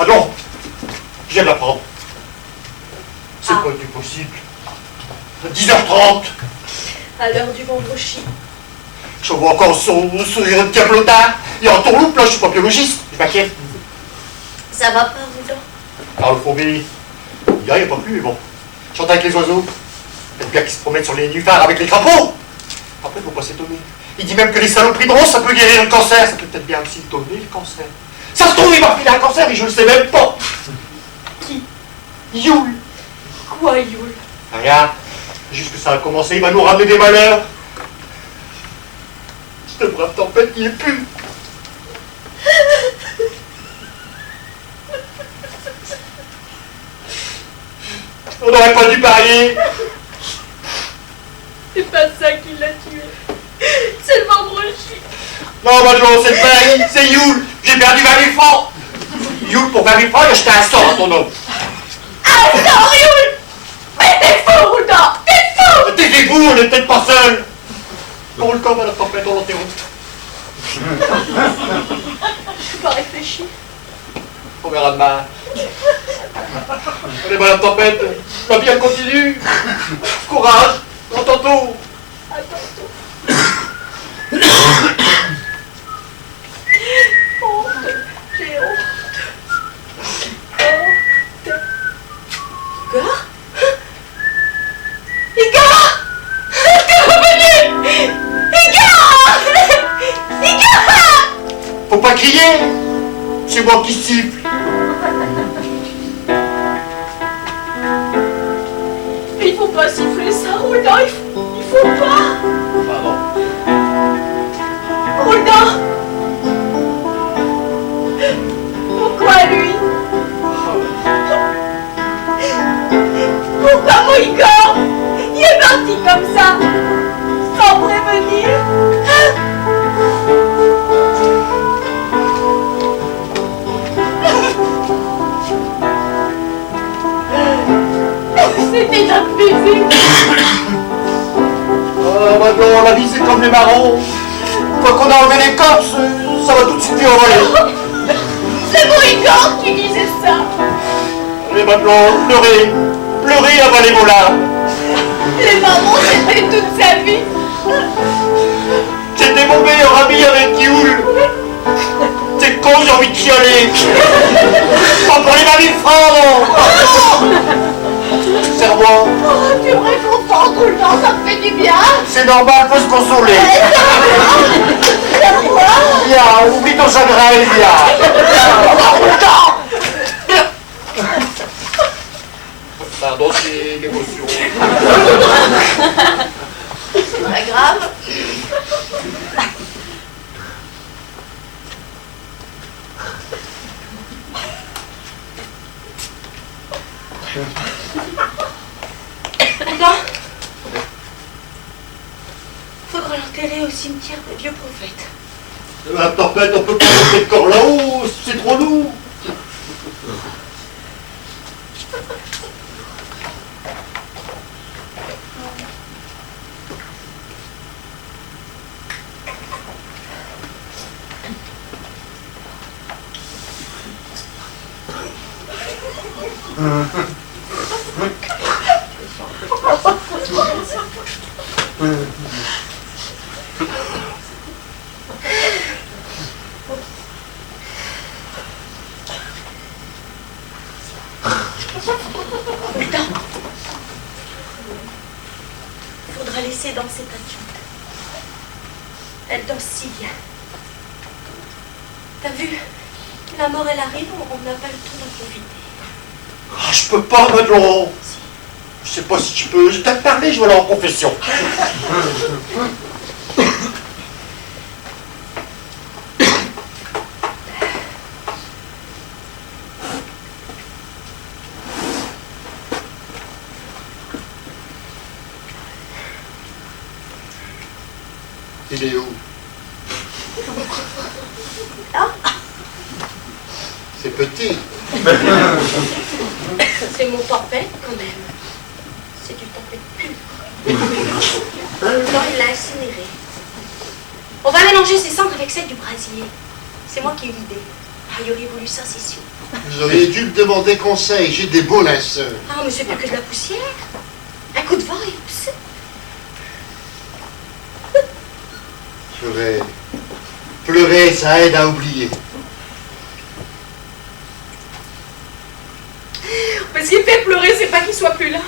Ah non, je viens de l'apprendre. C'est pas du possible. 10h30. À l'heure du vendredi. Je vois encore son sourire de diablotard. Il est en tourloupe, là, je suis pas biologiste. Je m'inquiète. Ça va pas, Rudolf? Carlophobie. Il n'y a pas plus, mais bon. Chante avec les oiseaux. Peut-être bien qu'ils se promènent sur les nénuphars avec les crapauds. Après, faut pas s'étonner. Il dit même que les saloperies de rose, ça peut guérir le cancer. Ça peut peut-être bien aussi donner le cancer. Ça se trouve, il m'a filé un cancer et je le sais même pas. Qui? Yule. Quoi, Yule? Regarde. Juste que ça a commencé, il va nous ramener des malheurs. Ce brave tempête, il est plus. On n'aurait pas dû parier. C'est pas ça qui l'a tué. C'est le vendredi. Non, Madelon, c'est le Paris, c'est Yule. J'ai perdu 20 000 francs. Yule, pour 20 000 francs, il a jeté un sort à ton nom. Ah non, Yule! Mais t'es fou, Rudolf! T'es fou! Taisez-vous, on n'est peut-être pas seul. Pour le corps, madame tempête, on l'enterre. Je suis pas réfléchi. On verra demain. Allez, madame tempête, la vie elle continue. Courage, à tantôt. À tantôt. Honte. J'ai honte. Honte. Igor? Igor! T'es revenu! Igor! Igor! Faut pas crier. C'est moi qui siffle. Il faut pas siffler ça, Rudolf. Il faut pas. Pardon. Rudolf. Pourquoi lui? Pourquoi mon Igor? Il est parti comme ça, sans prévenir. C'était notre baiser. Maintenant, la vie c'est comme les marrons. Une fois qu'on a enlevé les corses, ça va tout de suite bien envoler. C'est mon Igor qui disait ça. Allez, maintenant, pleurez. Pleurez, avalez vos larmes. Les mamans, c'était toute sa vie. C'était mon meilleur ami avec Yule. C'est con, j'ai envie de chialer. Pas pour les 20 000 francs, non. Serre-moi. Oh, tu me réconfortes tout le temps, ça me fait du bien. C'est normal, faut se consoler. Serre-moi. Viens, oublie ton chagrin et viens. Pardon, c'est l'émotion. C'est très grave. Non. Faudra l'enterrer au cimetière des vieux prophètes. La tempête, on peut pas monter de corps là-haut, c'est trop lourd. Faudra laisser danser ta tante. Elle danse si bien. T'as vu? La mort, elle arrive, on n'a pas le temps d'en profiter. Ah, je peux pas, Madelon. Je sais pas si tu peux. Je t'ai parlé, je vais aller en confession. Il est où? Ah, C'est petit. c'est mon tempête quand même. C'est du tempête pur. Non, il l'a incinéré. On va mélanger ses cendres avec celles du brasier. C'est moi qui ai eu l'idée. mari aurait voulu ça, c'est sûr. Vous auriez dû me demander conseil, j'ai des beaux linceurs. Ah, mais c'est pas que de la poussière. Un coup de vent et houps. Pleurer, ça aide à oublier. Mais ce qui me fait pleurer, c'est pas qu'il soit plus là.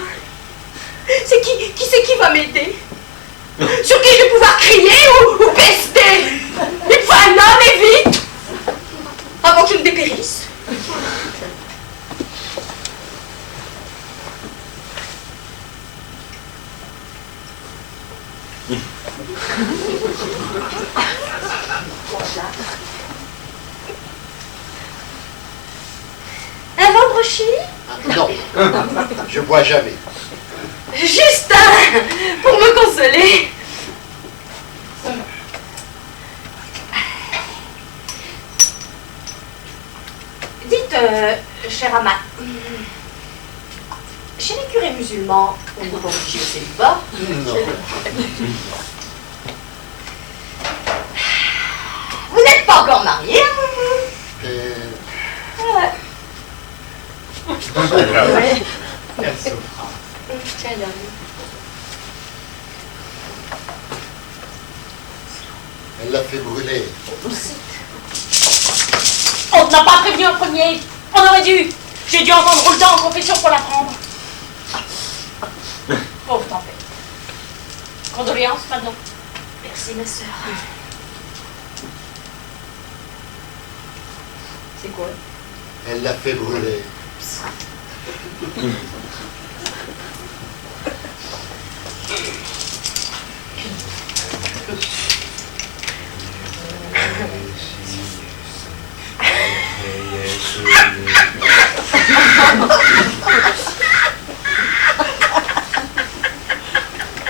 C'est qui c'est qui va m'aider? Sur qui je vais pouvoir crier ou pester? Il me faut un homme et vite! Avant que je ne dépérisse. Un vent broché? Non, je bois jamais. Juste pour me consoler. Dites, cher Ama, chez les curés musulmans, on n'est pas obligé au célibat. Non. Vous n'êtes pas encore marié, Ouais. Quelle souffrance. Elle l'a fait brûler. On n'a pas prévenu en premier. On aurait dû. J'ai dû entendre Roldan en confession pour la prendre. Pauvre tempête. Condoléances, madame. Merci, ma sœur. C'est quoi? Elle l'a fait brûler.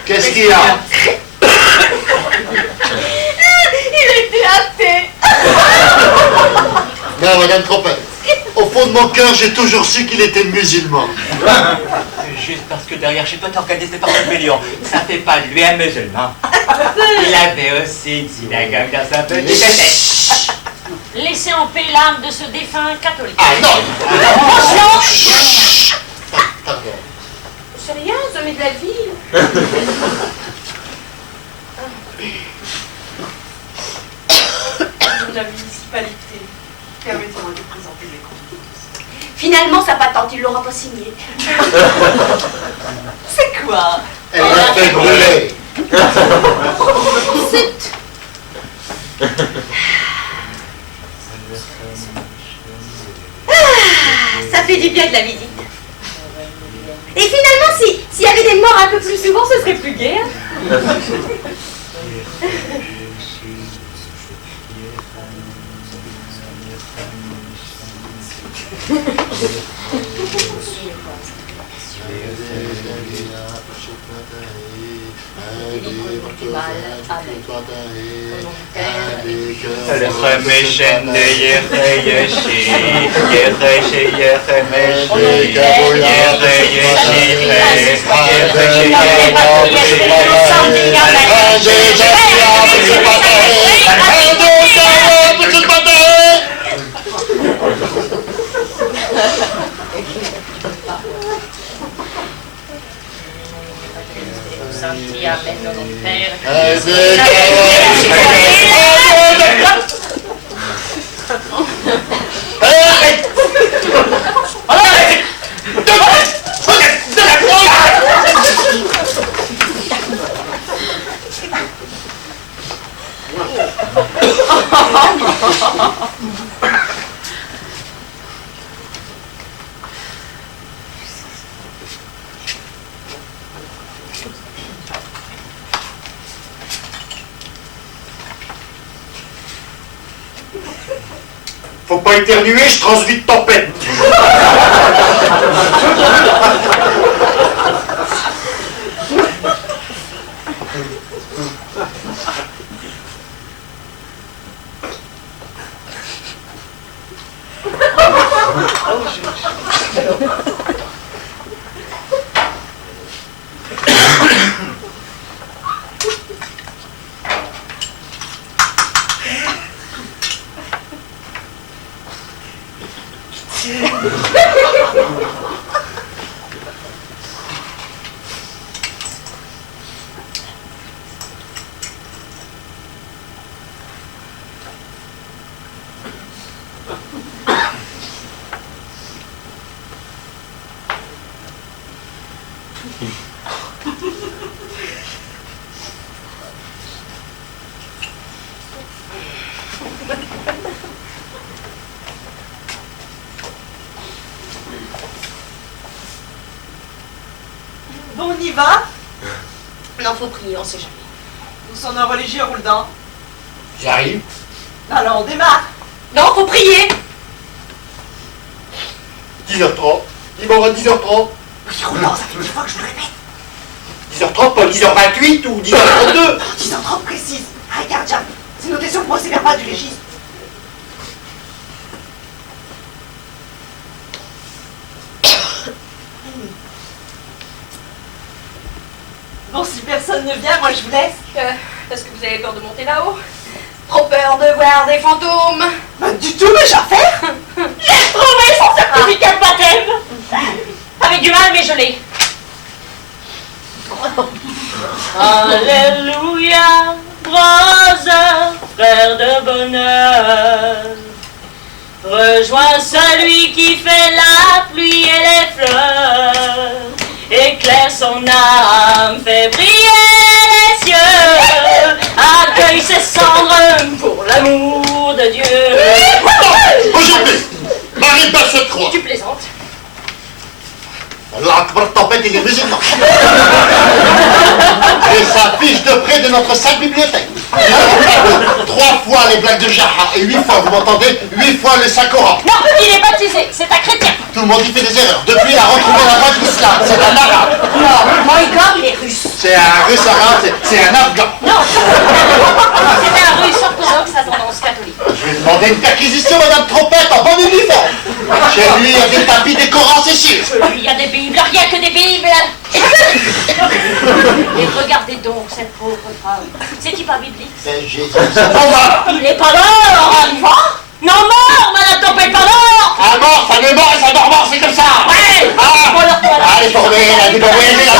Qu'est-ce qu'il y a? Il était athée. Non, madame Trompette. Au fond de mon cœur, j'ai toujours su qu'il était musulman. Juste parce que derrière chez toi, t'organises des parties de millions. Ça fait pas de lui un musulman. Il avait aussi une synagogue dans sa petite tête. Laissez en paix l'âme de ce défunt catholique. Ah non! Franchement, Pardon. C'est rien, ce homme de la ville. La municipalité. Permettez-moi de présenter mes comptes. Finalement, sa patente, il l'aura pas signée. C'est quoi? Elle l'a fait brûler. Ça fait du bien de la visite. Et finalement, s'il y avait des morts un peu plus souvent, ce serait plus gai. Hein. Faut pas éternuer, je transvis de tempête. Bon, on y va. Non, faut prier, on sait jamais. Nous sommes en religieux, Rouledent. J'arrive. Alors, on démarre. Non, faut prier. 10h30. Il m'en va 10h30. Oui, Rouledent, ça fait 10 fois que je vous le répète. 10h30, pas 10h28 ou 10h32. 10h30 précise. Regarde, Jack, c'est noté sur le procès verbal du légiste. Bon, si personne ne vient, moi je vous laisse. Parce que vous avez peur de monter là-haut? Trop peur de voir des fantômes? Pas du tout, mais j'affaire. J'ai trouvé son certificat de baptême. Avec du mal, mais je l'ai. Alléluia, brother, frère de bonheur. Rejoins celui qui fait la pluie et les fleurs. Éclaire son âme, fait briller les cieux. Accueille ses cendres pour l'amour de Dieu. Aujourd'hui, Marie basse cette croix. Tu plaisantes? Allah Akbar, tempête, il est musulman. Et s'affiche de près de notre salle bibliothèque. 3 fois les blagues de Jaha et 8 fois, vous m'entendez, 8 fois le Saint-Coran. Non, il est baptisé, c'est un chrétien. Tout le monde y fait des erreurs. Depuis, il a retrouvé la voie de l'islam. C'est un arabe. Non, my God, il est russe. C'est un russe arabe, c'est un afghan. Non, c'est un russe orthodoxe à tendance catholique. Je vais demander une perquisition, Madame Trompette, en bon uniforme. Chez lui, il y a des tapis, des Corans, c'est sûr. Il y a des bibles, rien que des bibles. Et regardez donc cette pauvre femme. C'est-il pas biblique? C'est Jésus. Il est pas mort, enfant. Non, mort, Madame Tempête, pas mort. Un mort, ça ne mort et ça dort mort, c'est comme ça. Ouais. Ah, Bon, alors, toi, là. allez, tournez, là, dis donc, oui, elle est là.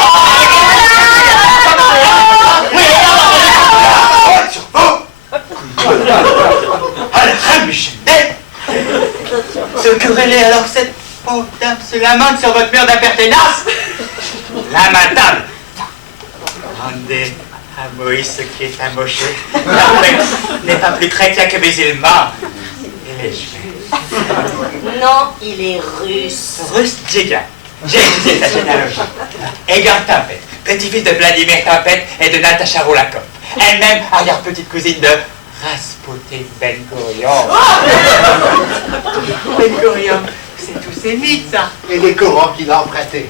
Oui, Se quereller alors que cette pauvre dame se lamente sur votre mur d'impertinence. Lamentable. Rendez à Moïse ce qui est amoché. L'Afrique n'est pas plus chrétien que musulman. Il est juif. Non, il est russe. Russe Giga. J'ai étudié sa généalogie. Edgar Tempête, petit-fils de Vladimir Tempête et de Natasha Roulakov. Elle-même arrière-petite cousine de Rasputin Ben Gurion. Ben Gurion, c'est tous ces mythes, ça. Et les Corans qu'il a empruntés.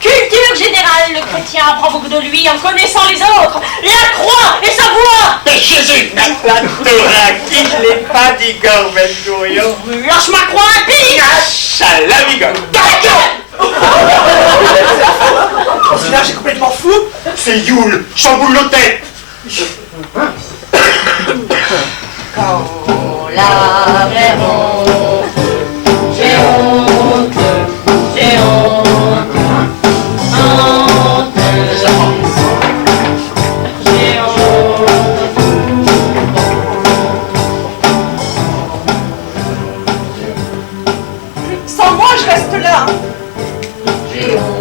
Culture générale, le chrétien apprend beaucoup de lui en connaissant les autres. La croix et sa voix. Mais Jésus, La Torah, qui ne l'est pas d'Igor Ben Gurion. Lâche ma croix, impie. Chalamigor. Là, j'ai complètement fou. C'est Yule, chamboule nos têtes. Quand la verront, j'ai honte, j'ai honte, honte, j'ai honte. Sans moi, je reste là. J'ai honte.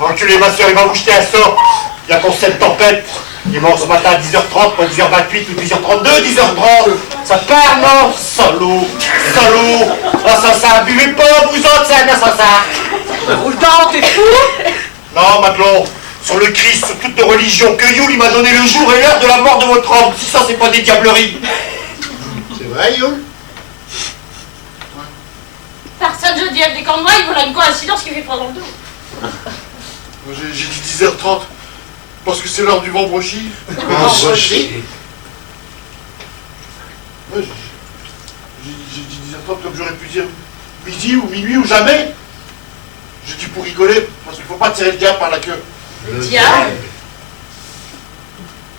Enculé, ma soeur, il va vous jeter un sort. Il y a qu'on sait de tempête. Il est mort ce matin à 10h30, pas 10h28 ou 10h32, 10h30. Ça part, non? Salaud, salaud. Assassin, buvez pas, vous autres, c'est un assassin. Rouletant, t'es fou? Non, Maclon, sur le Christ, sur toute religion, que Yule, il m'a donné le jour et l'heure de la mort de votre homme. Si ça, c'est pas des diableries. C'est vrai, Yule? Personne, je dis à des camps de il voilà une coïncidence qui fait froid dans le dos. J'ai dit 10h30, parce que c'est l'heure du vendredi. Vendredi? Ouais, j'ai dit 10h30 comme j'aurais pu dire midi ou minuit ou jamais. J'ai dit pour rigoler, parce qu'il faut pas tirer le diable par la queue. Le diable?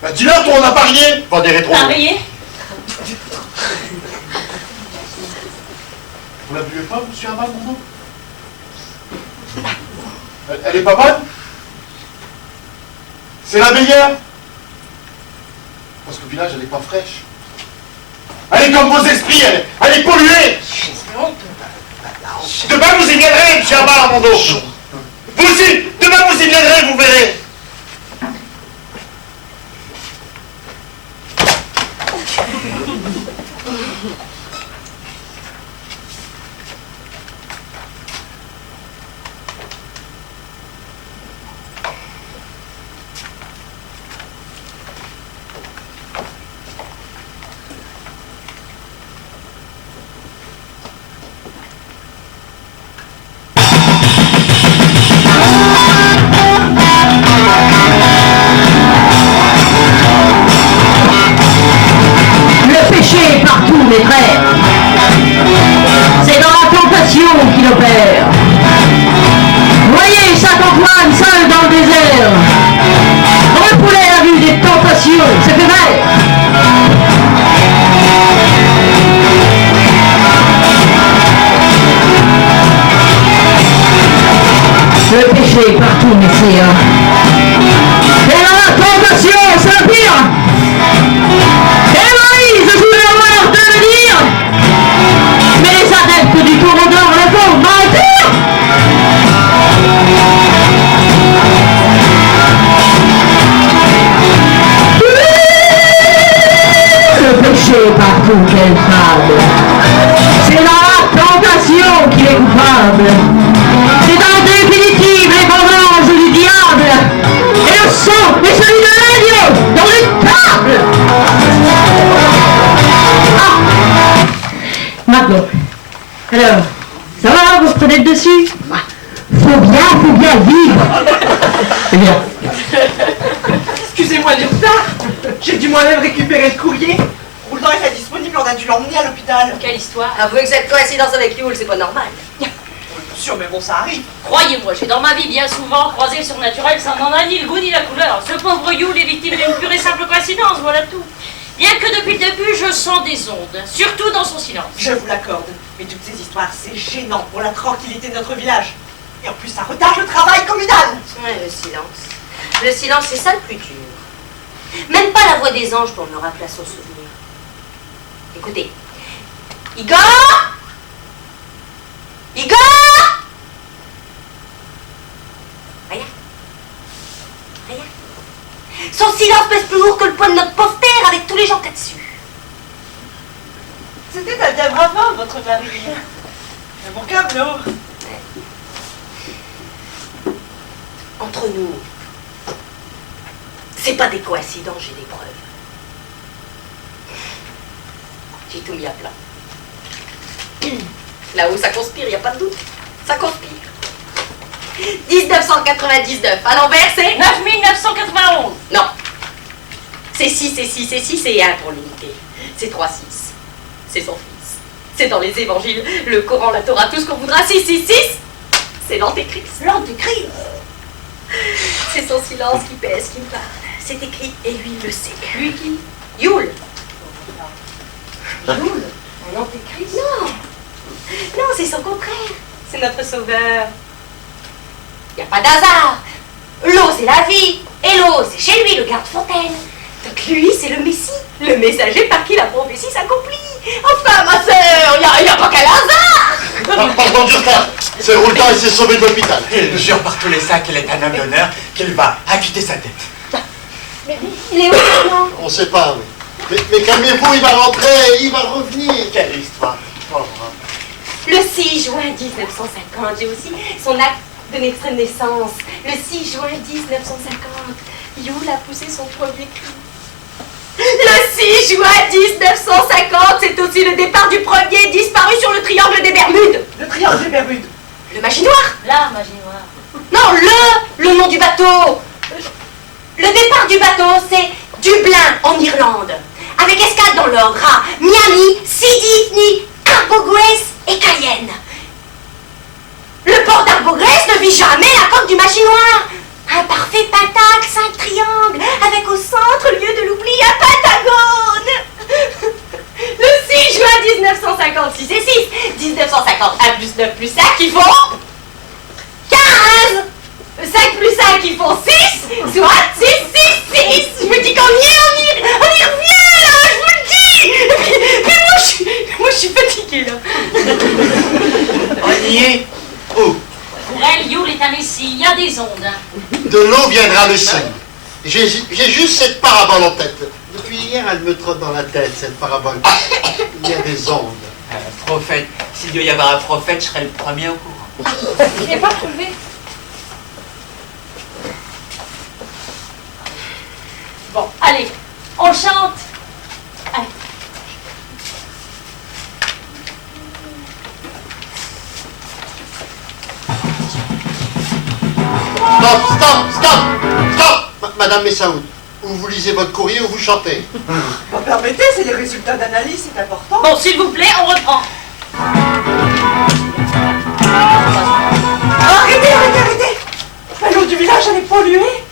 Bah dis-le, toi on a parié. Pas des rétros. Parier? Vous la buvez pas, monsieur Amal, mon nom? Elle est pas bonne? C'est la meilleure? Parce qu'au village, elle est pas fraîche. Elle est comme vos esprits, elle est polluée! Demain, vous y viendrez, monsieur Amal, à mon dos! Vous aussi, demain, vous y viendrez, vous verrez! Mes frères, c'est dans la tentation qu'il opère. Voyez Saint-Antoine seul dans le désert. Refoulez la vue des tentations, c'est éphémère. Le péché partout, messieurs. C'est dans la tentation, c'est le pire. Héloïse joue le rôle de le dire. Mais les adeptes du taureau d'or le font mentir. Le péché partout, quelle fable. C'est dans la tentation qu'il est coupable. C'est en définitive les vendanges du diable. Et le sang est celui de l'agneau dans les tables. Ah. Maintenant, alors, ça va, vous prenez le dessus? Faut bien vivre. C'est bien. Excusez-moi du retard. J'ai dû moi-même récupérer le courrier. Rouletant est pas disponible, on a dû l'emmener à l'hôpital. Quelle histoire? Avouez que cette coïncidence avec Yule, c'est pas normal. Sûr, mais bon, ça arrive. Croyez-moi, j'ai dans ma vie bien souvent croisé le surnaturel, ça n'en a ni le goût ni la couleur. Ce pauvre Yule est victime d'une pure et simple coïncidence, voilà tout. Bien que depuis le début, je sens des ondes, surtout dans son silence. Je vous l'accorde, mais toutes ces histoires, c'est gênant pour la tranquillité de notre village. Et en plus, ça retarde le travail communal. Ouais, le silence. Le silence, c'est ça le plus dur. Même pas la voix des anges pour me rappeler à son souvenir. Écoutez. Igor! Igor! Rien. Rien. Son silence pèse plus lourd que le poids de notre pauvre terre avec tous les gens qu'il y a dessus. C'était un bien brave homme, votre mari. Un bon camelot. Entre nous, c'est pas des coïncidences, j'ai des preuves. J'ai tout mis à plat. Là-haut, ça conspire, y a pas de doute. Ça conspire. 1999, à l'envers, c'est 9991. Non. C'est 6, c'est 6, c'est 6, c'est 1 pour l'unité. C'est 3, 6. C'est son fils. C'est dans les évangiles, le Coran, la Torah, tout ce qu'on voudra. 6, 6, 6. C'est l'antéchrist. L'antéchrist. C'est son silence qui pèse, qui me parle. C'est écrit et lui il le sait. Lui qui? Yule. Yule? Un antéchrist? Non. Non, c'est son contraire. C'est notre sauveur. Il n'y a pas d'hasard. L'eau, c'est la vie. Et l'eau, c'est chez lui, le garde-fontaine. Donc lui, c'est le Messie, le messager par qui la prophétie s'accomplit. Enfin, ma sœur, il n'y a pas qu'un hasard. Pardon, Justin, c'est Rouletant et s'est sauvé de l'hôpital. Il jure par tous les saints qu'il est un homme d'honneur, qu'il va acquitter sa dette. Mais il est où maintenant? On sait pas, mais calmez-vous, il va rentrer, il va revenir. Quelle histoire. Oh. Le 6 juin 1950, j'ai aussi son acte de naissance. Le 6 juin 1950, Yule a poussé son premier cri. Le 6 juin 1950, c'est aussi le départ du premier disparu sur le triangle des Bermudes. Le triangle des Bermudes. Le Magie Noire. La Magie Noire. Non, le nom du bateau. Le départ du bateau, c'est Dublin, en Irlande. Avec escale dans l'ordre à Miami, Sydney, Arbo Grace et Cayenne. Le port d'Arbo Grace ne vit jamais la coque du Magie Noire. Un parfait pentacle, 5 triangles, avec au centre, lieu de l'oubli, un pentagone. Le 6 juin 1950, 6 et 6. 1950, 1 plus 9 plus 5, qui font 15. 5 plus 5, ils font 6, soit 6, 6, 6. Je me dis qu'on y revient, là, je vous le dis. Et puis moi, je suis fatiguée, là. On y est. Oh. Pour elle, Yule est un messie, il y a des ondes. De l'eau viendra le signe. J'ai juste cette parabole en tête. Depuis hier, elle me trotte dans la tête, cette parabole. Il y a des ondes. Prophète, s'il doit y avoir un prophète, je serai le premier au courant. Je n'ai pas trouvé. Bon, allez, on chante. Allez. Stop. Madame Messaoud, ou vous lisez votre courrier ou vous chantez. Permettez, c'est les résultats d'analyse, c'est important. Bon, s'il vous plaît, on reprend. Arrêtez. L'eau du village, elle est polluée.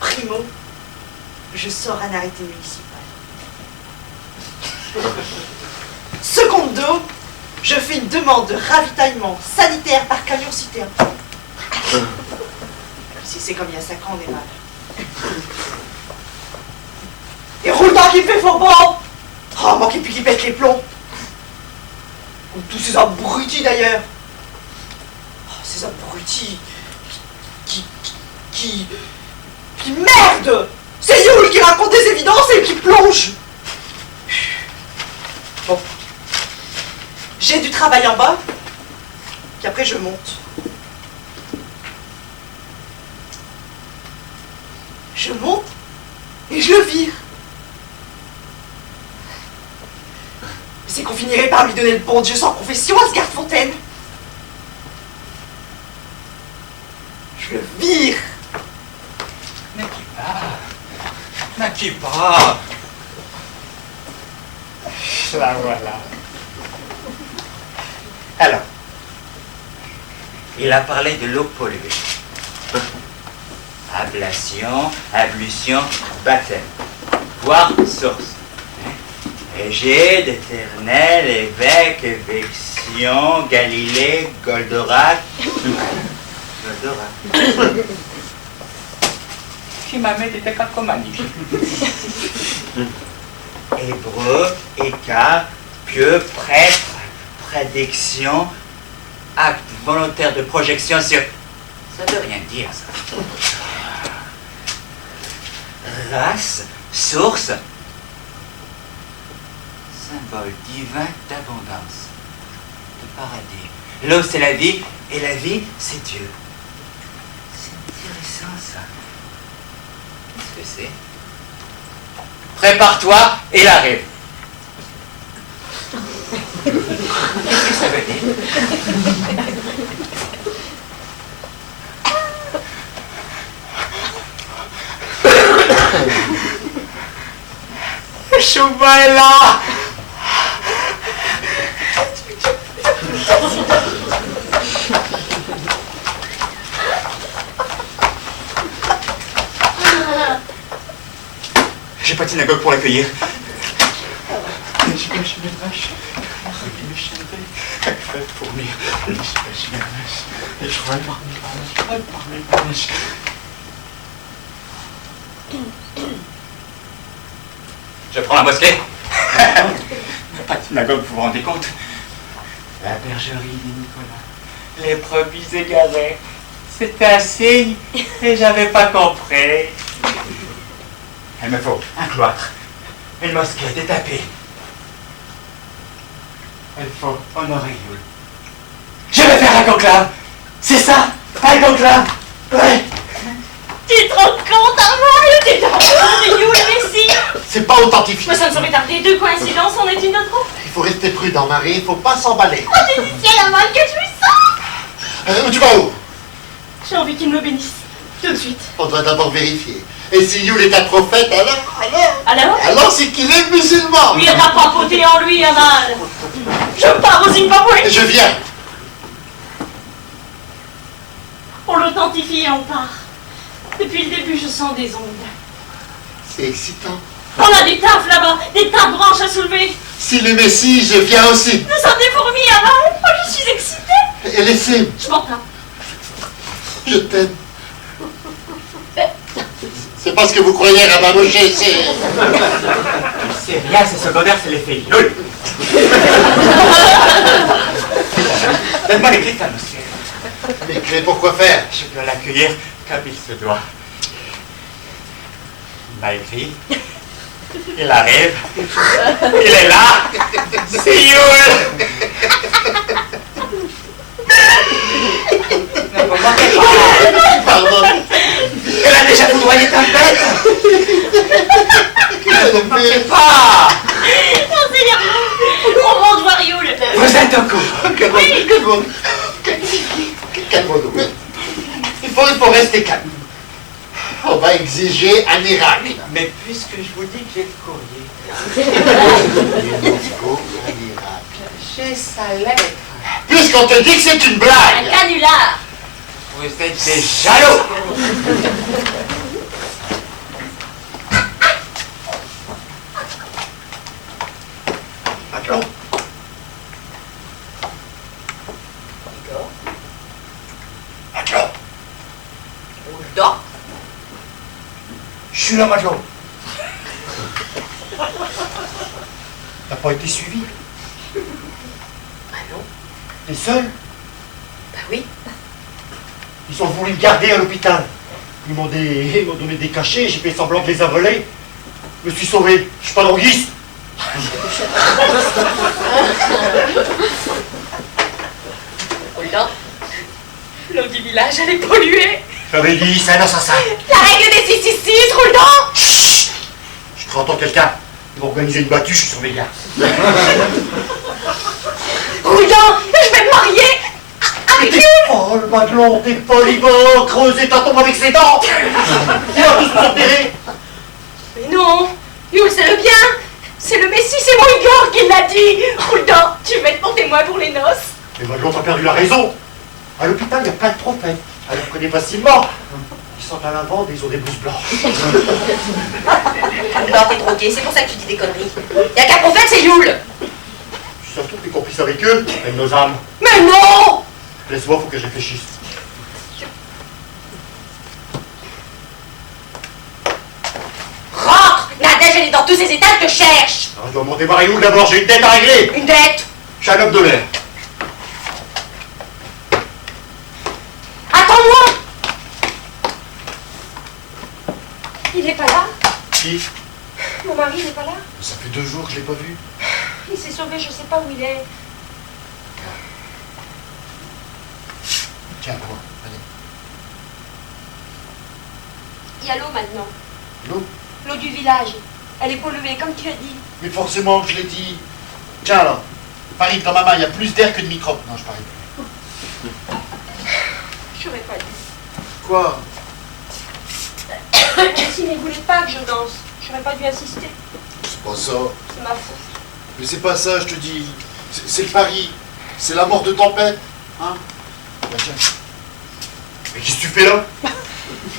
Primo, je sors un arrêté municipal. Secondo, je fais une demande de ravitaillement sanitaire par camion citerne. Si c'est comme il y a 5 ans, on est mal. Et Rouletant qui me fait fort bon. Oh, moi qui pète les plombs. Comme tous ces abrutis d'ailleurs. Oh, ces abrutis qui merde. C'est Yule qui raconte des évidences et qui plonge. Bon. J'ai du travail en bas, puis après je monte. Je monte et je le vire. C'est qu'on finirait par lui donner le bon Dieu sans confession à ce garde-fontaine. Je le vire. Qui pas. La voilà. Alors, il a parlé de l'eau polluée. Ablation, ablution, baptême. Voire source. Égée, d'éternel, évêque, évection, Galilée, Goldorak. Goldorak. Qui m'a mis des cacomanies. Hébreu, écart, pieux, prêtre, prédiction, acte volontaire de projection sur... Ça veut rien dire, ça. Race, source, symbole divin d'abondance, de paradis. L'eau, c'est la vie, et la vie, c'est Dieu. C'est intéressant, ça. Qu'est-ce que c'est? Prépare-toi, il arrive. Qu'est-ce que ça veut dire? Chouba est là. J'ai pas de synagogue pour l'accueillir. Je prends la mosquée. Pas de synagogue, vous vous rendez compte? La bergerie des Nicolas. Les brebis égarées. C'était un signe et j'avais pas compris. Il me faut un cloître, une mosquée, des tapis. Il faut honorer Yule. Je vais faire un conclave. C'est ça, un conclave. Ouais. Tu te rends compte, Armand? Tu te rends compte de Yule Messi? C'est pas authentifié. Mais ça ne saurait tarder. Deux coïncidences en est une autre. Il faut rester prudent, Marie, il faut pas s'emballer. Oh, t'es du ciel à mal que tu es ça! Tu vas où? J'ai envie qu'il me bénisse. Tout de suite. On doit d'abord vérifier. Et si Yule est un prophète, alors c'est qu'il est musulman. Lui, il a papoté en lui, Amal. Je pars au Zimbabwe. Je viens. On l'authentifie et on part. Depuis le début, je sens des ondes. C'est excitant. On a des taffes là-bas, des tas de branches à soulever. Si le Messie, je viens aussi. Nous sommes des fourmis, Amal. Oh, je suis excitée. Et laissez. Je m'en tape. Je t'aime. C'est pas ce que vous croyez, Rabbin Moshe, c'est... C'est rien, c'est secondaire, c'est l'effet Yule. Donne-moi les clés de ta mosquée. Les clés, pour quoi faire? Je dois l'accueillir comme il se doit. Il m'a écrit. Il arrive. Il est là. C'est Yule. Ne vous moquez pas. Pardon. Elle a déjà foudroyé ta bête. Ne vous moquez pas. Non, Seigneur, on rentre voir Yule. Vous êtes au courant. Calmons-nous. Calmons-nous. Il faut rester calme. On va exiger un miracle. Mais puisque je vous dis que j'ai le courrier. Il faut un miracle. J'ai sa lettre. Puisqu'on te dit que c'est une blague. Un canular. Vous êtes des jaloux. Maclon. Maclon. Non. Je suis là, Maclon. T'as pas été suivi? Ah non. T'es seul? Bah oui. Ils ont voulu me garder à l'hôpital. Ils m'ont donné des cachets, j'ai fait semblant de les avaler. Je me suis sauvé. Je suis pas droguiste. Holden, l'eau du village, elle est polluée. J'avais dit, c'est un assassin. La règle des 666, Holden. Chut! Je crois entendre quelqu'un. Ils vont organiser une battue, je suis sur mes gardes. Holden, je vais me marier avec lui. Oh, le Maclon, t'es folle, il va creuser ta tombe avec ses dents. Il va tous s'enterrer. Mais non, Yule, c'est le bien. C'est le Messie, c'est mon Igor qui l'a dit. Holden, tu vas être mon témoin pour les noces. Mais Maclon, t'as perdu la raison. À l'hôpital, il y a plein de prophètes. Elle les connaît facilement. Ils sont à l'avant, ils ont des blouses blanches. Non, t'es drogué, c'est pour ça que tu dis des conneries. Y'a qu'un prophète, c'est Yule. Je suis surtout plus complice avec eux, avec nos âmes. Mais non. Laisse-moi, faut que je réfléchisse. Rentre. Nadège, elle est dans tous ces états, je te cherche. Alors, je dois monter voir Yule d'abord, j'ai une dette à régler. Une dette. Je suis un homme de l'air. Attends-moi. Il est pas là. Qui? Mon mari, il est pas là. Ça fait 2 jours que je l'ai pas vu. Il s'est sauvé, je sais pas où il est. Tiens, prends. Allez. Il y a l'eau maintenant. L'eau? L'eau du village. Elle est polluée, comme tu as dit. Mais forcément, je l'ai dit. Tiens alors. Paris, dans ma main, il y a plus d'air que de microbes. Non, je parie. J'aurais pas dit. Quoi? S'il ne voulait pas que je danse, j'aurais pas dû assister. C'est pas ça. C'est ma faute. Mais c'est pas ça, je te dis. C'est le pari. C'est la mort de tempête. Hein? Bah, tiens. Mais qu'est-ce que tu fais là?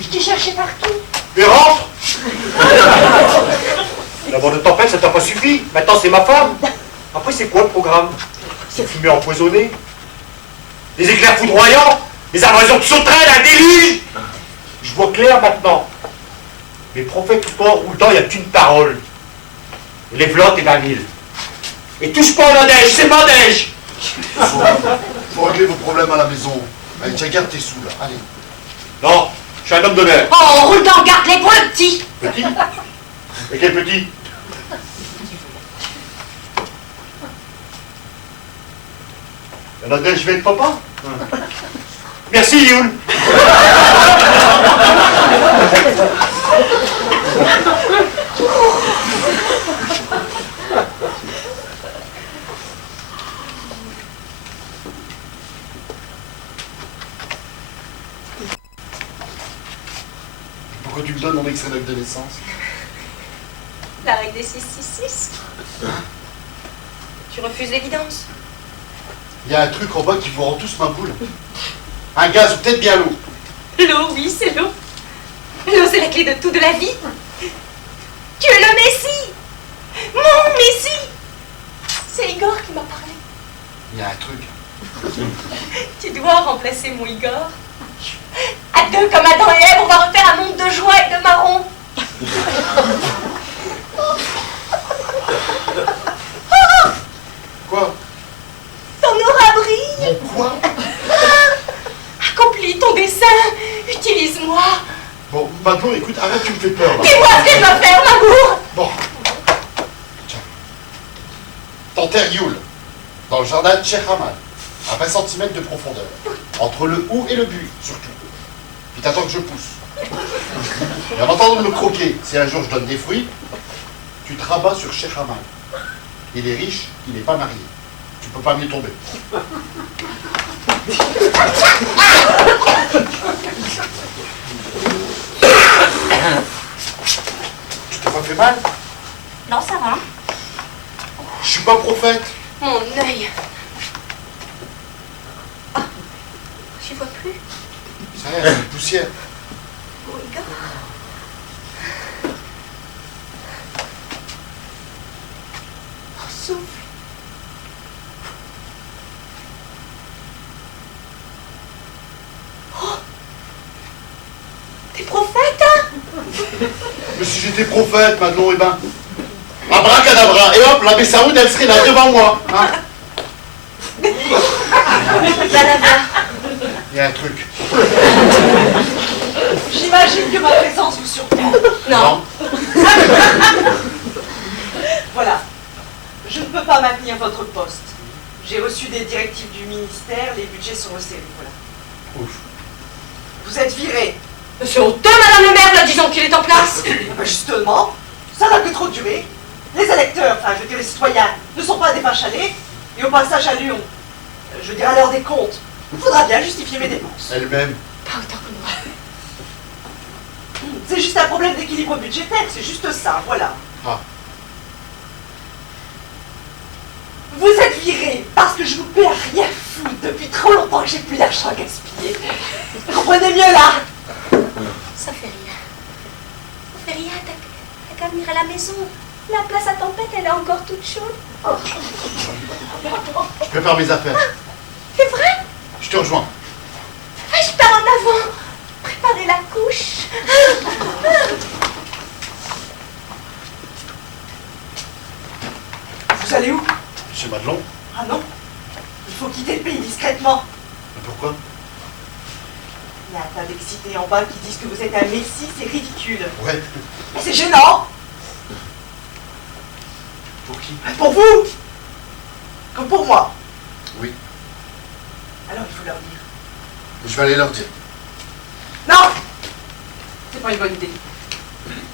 Je t'ai cherché partout. Mais rentre. La mort de tempête, ça t'a pas suffi. Maintenant, c'est ma femme. Après, c'est quoi le programme? C'est fumée empoisonnée? Des éclairs foudroyants? Des invasions de sauterelles, un déluge? Je vois clair maintenant. Les prophètes tout le temps, où le temps, il n'y a qu'une parole. Les flottes et la ville. Et touche pas au neige, c'est ma neige! Faut régler vos problèmes à la maison. Allez, tiens, garde tes sous, là. Allez. Non, je suis un homme d'honneur. Oh, roule dans, garde-les pour le petit. Petit? Et quel petit? Il y en a des, je vais être papa. Merci, Youl. Pourquoi tu me donnes mon extrait d'acte de naissance? La règle des 666. Tu refuses l'évidence. Il y a un truc en bas qui vous rend tous ma boule. Un gaz ou peut-être bien l'eau. L'eau, oui, c'est l'eau. L'eau, c'est la clé de tout de la vie. Tu es le Messie. Mon Messie. C'est Igor qui m'a parlé. Il y a un truc. Tu dois remplacer mon Igor. À deux comme Adam et Ève, on va refaire un monde de joie et de marron. Quoi? Ton aura brille. Mon quoi? Accomplis ton dessein. Utilise-moi. Bon, maintenant, écoute, arrête, tu me fais peur, là. Dis-moi ce que je dois faire, Mamour. Bon. Tiens. T'enterres Youl, dans le jardin de Cheikh Hamad, à 20 cm de profondeur. Entre le ou et le buis, surtout. Puis t'attends que je pousse. Et en attendant de me croquer, si un jour je donne des fruits, tu te rabats sur Cheikh Hamad. Il est riche, il n'est pas marié. Tu peux pas mieux tomber. Tu t'es pas fait mal? Non, ça va. Je suis pas prophète. Mon œil. Ah, j'y vois plus. Ça y est, c'est une poussière. Mon Igor. Oh, souffle. Oh. T'es prophète, hein? Mais si j'étais prophète, Madelon, eh ben... Abracadabra, et hop, la Bessaoud, elle serait là devant moi. Hein. Il y a un truc. J'imagine que ma présence vous surprend. Non. Voilà. Je ne peux pas maintenir votre poste. J'ai reçu des directives du ministère, les budgets sont resserrés, voilà. Ouf. Vous êtes viré. C'est honteux, madame le maire, là, disons qu'il est en place. Ben justement, ça n'a que trop duré. Les électeurs, enfin je veux dire les citoyens, ne sont pas des vaches à lait, et au passage à Lyon, je veux dire à l'heure des comptes, il faudra bien justifier mes dépenses. Elle-même. Pas autant que moi. C'est juste un problème d'équilibre budgétaire, c'est juste ça, voilà. Ah. Vous êtes viré parce que je vous paie à rien foutre depuis trop longtemps que j'ai plus d'argent à gaspiller. Comprenez mieux là. Ça fait rien. Ça fait rien, t'as qu'à venir à la maison. La place à tempête, elle est encore toute chaude. Je prépare mes affaires. C'est vrai? Je te rejoins. Ah, je pars en avant. Préparez la couche. Vous allez où? Chez Madelon. Ah non, il faut quitter le pays discrètement. Mais pourquoi? Il y a un tas d'excités en bas qui disent que vous êtes un messie, c'est ridicule. Ouais. Mais c'est gênant. Pour qui? Pour vous. Comme pour moi. Oui. Alors il faut leur dire. Je vais aller leur dire. Non! C'est pas une bonne idée.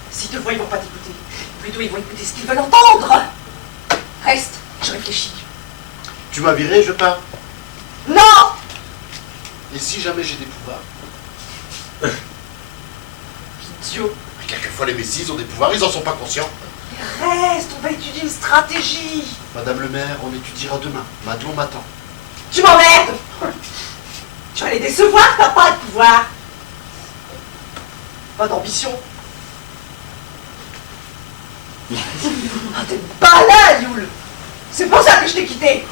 S'ils te voient, ils vont pas t'écouter. Plutôt, ils vont écouter ce qu'ils veulent entendre. Reste, je réfléchis. Tu m'as viré, je pars. Non! Et si jamais j'ai des pouvoirs? Idiot. Quelquefois, les messies ont des pouvoirs, ils en sont pas conscients. Reste, on va étudier une stratégie. Madame le maire, on étudiera demain. Madelon m'attend. Tu m'emmerdes. Tu vas les décevoir, t'as pas de pouvoir. Pas d'ambition. Ah, t'es balade, Youl. C'est pour ça que je t'ai quitté.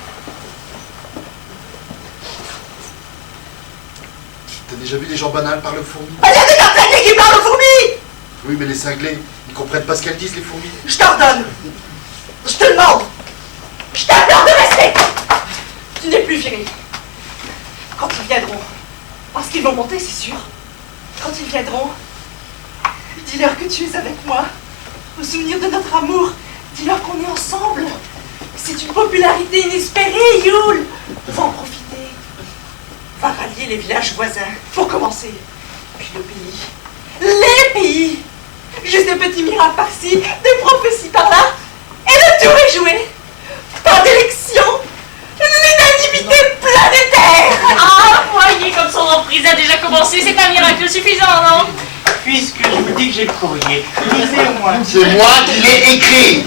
T'as déjà vu des gens banals parler aux fourmis? Il y a des carteliers qui parlent aux fourmis. Oui, mais les cinglés, ils comprennent pas ce qu'elles disent, les fourmis. Je t'ordonne. Je te demande. Je t'implore de rester. Tu n'es plus viré. Quand ils viendront, parce qu'ils vont monter, c'est sûr. Quand ils viendront, dis-leur que tu es avec moi. Au souvenir de notre amour, dis-leur qu'on est ensemble. C'est une popularité inespérée, Yule. Va en profiter. Va rallier les villages voisins, pour commencer. Puis le pays. Les pays. Juste des petits miracles par-ci, des prophéties par-là. Et le tour est joué. Pas d'élection. L'unanimité planétaire. Ah, voyez comme son emprise a déjà commencé. C'est un miracle suffisant, non? Puisque je vous dis que j'ai le courrier, lisez au moins. C'est moi qui l'ai écrit.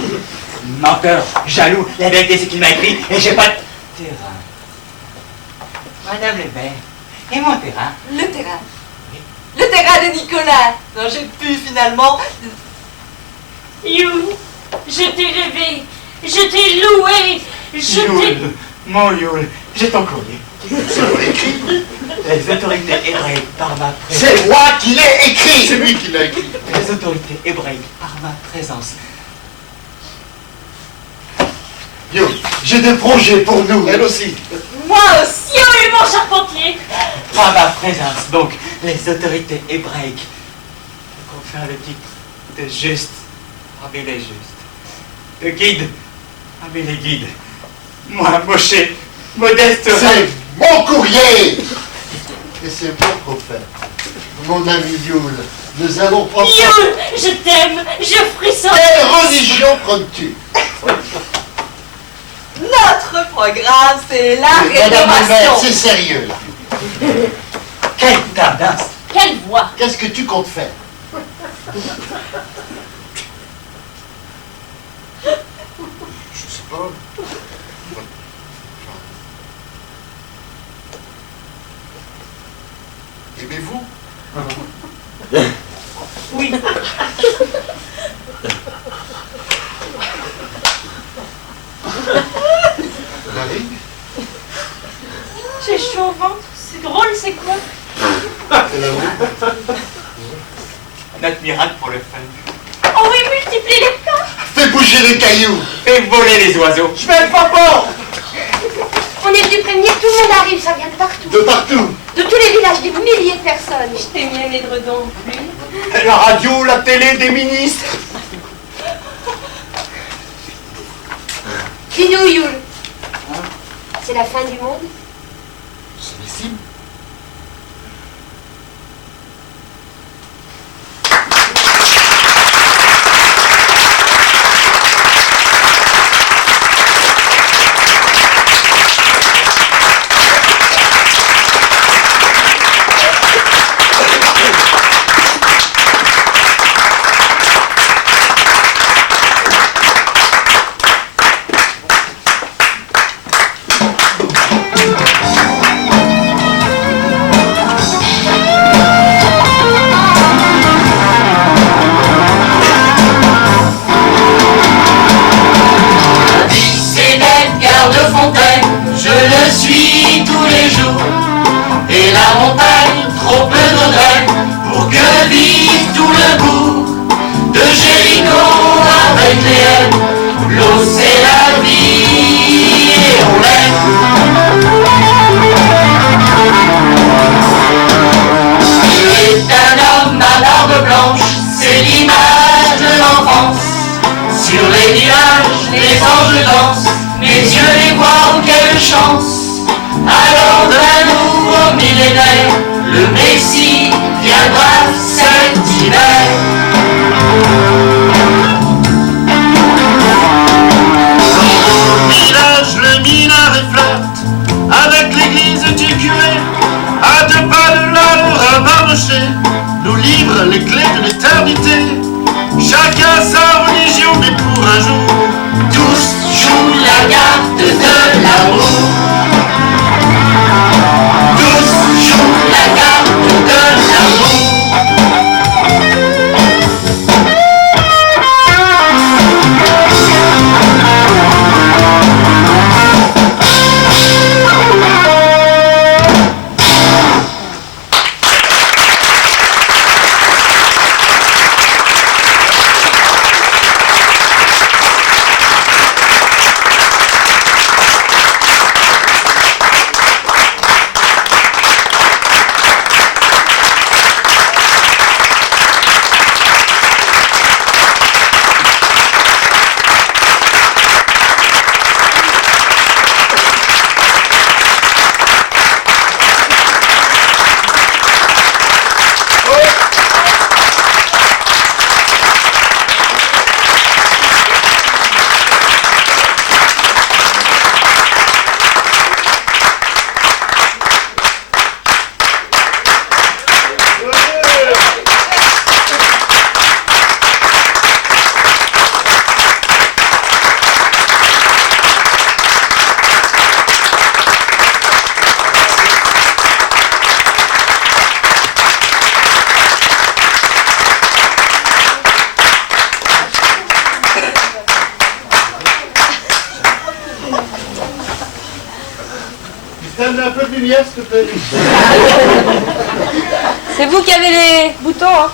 Menteur, jaloux, la vérité c'est qu'il m'a écrit et j'ai pas de terrain. Madame Lebert, et mon terrain? Le terrain. Le terrain de Nicolas. Non, j'ai pu finalement. You, je t'ai rêvé. Je t'ai loué. Je t'ai... Yule, mon Yule, j'ai ton courrier. C'est écrit. Les autorités hébraïques par ma présence. C'est moi qui l'ai écrit. C'est lui qui l'a écrit. Les autorités hébraïques par ma présence. Yo, j'ai des projets pour nous. Elle aussi. Moi aussi. You et mon charpentier. Par ma présence, donc, les autorités hébraïques confèrent le titre de juste parmi les justes, de guide parmi les guides. Moi, Moshe, modeste... C'est mon courrier. Et c'est mon prophète. Mon ami Yule, nous allons prendre... You, je t'aime. Je frissonne. Quelle religion prends-tu? Notre programme, c'est la Madame Lebert, rénovation. c'est sérieux là. Quelle tendance! Quelle voix. Qu'est-ce que tu comptes faire? Je sais pas. Aimez-vous? Oui. Marie? J'ai chaud au ventre. C'est drôle, c'est quoi? C'est l'amour. Notre miracle pour le fun. Oh oui, multiplie les plats. Fais bouger les cailloux. Et voler les oiseaux. Je vais pas fort. On est venu prévenir, tout le monde arrive, ça vient de partout. De partout. De tous les villages, des milliers de personnes. Je t'ai mis un édredon. Lui. La radio, la télé, des ministres. Dis-nous, Yule. C'est la fin du monde? C'est les cimes. Donne un peu de lumière, s'il te plaît. C'est vous qui avez les boutons, hein.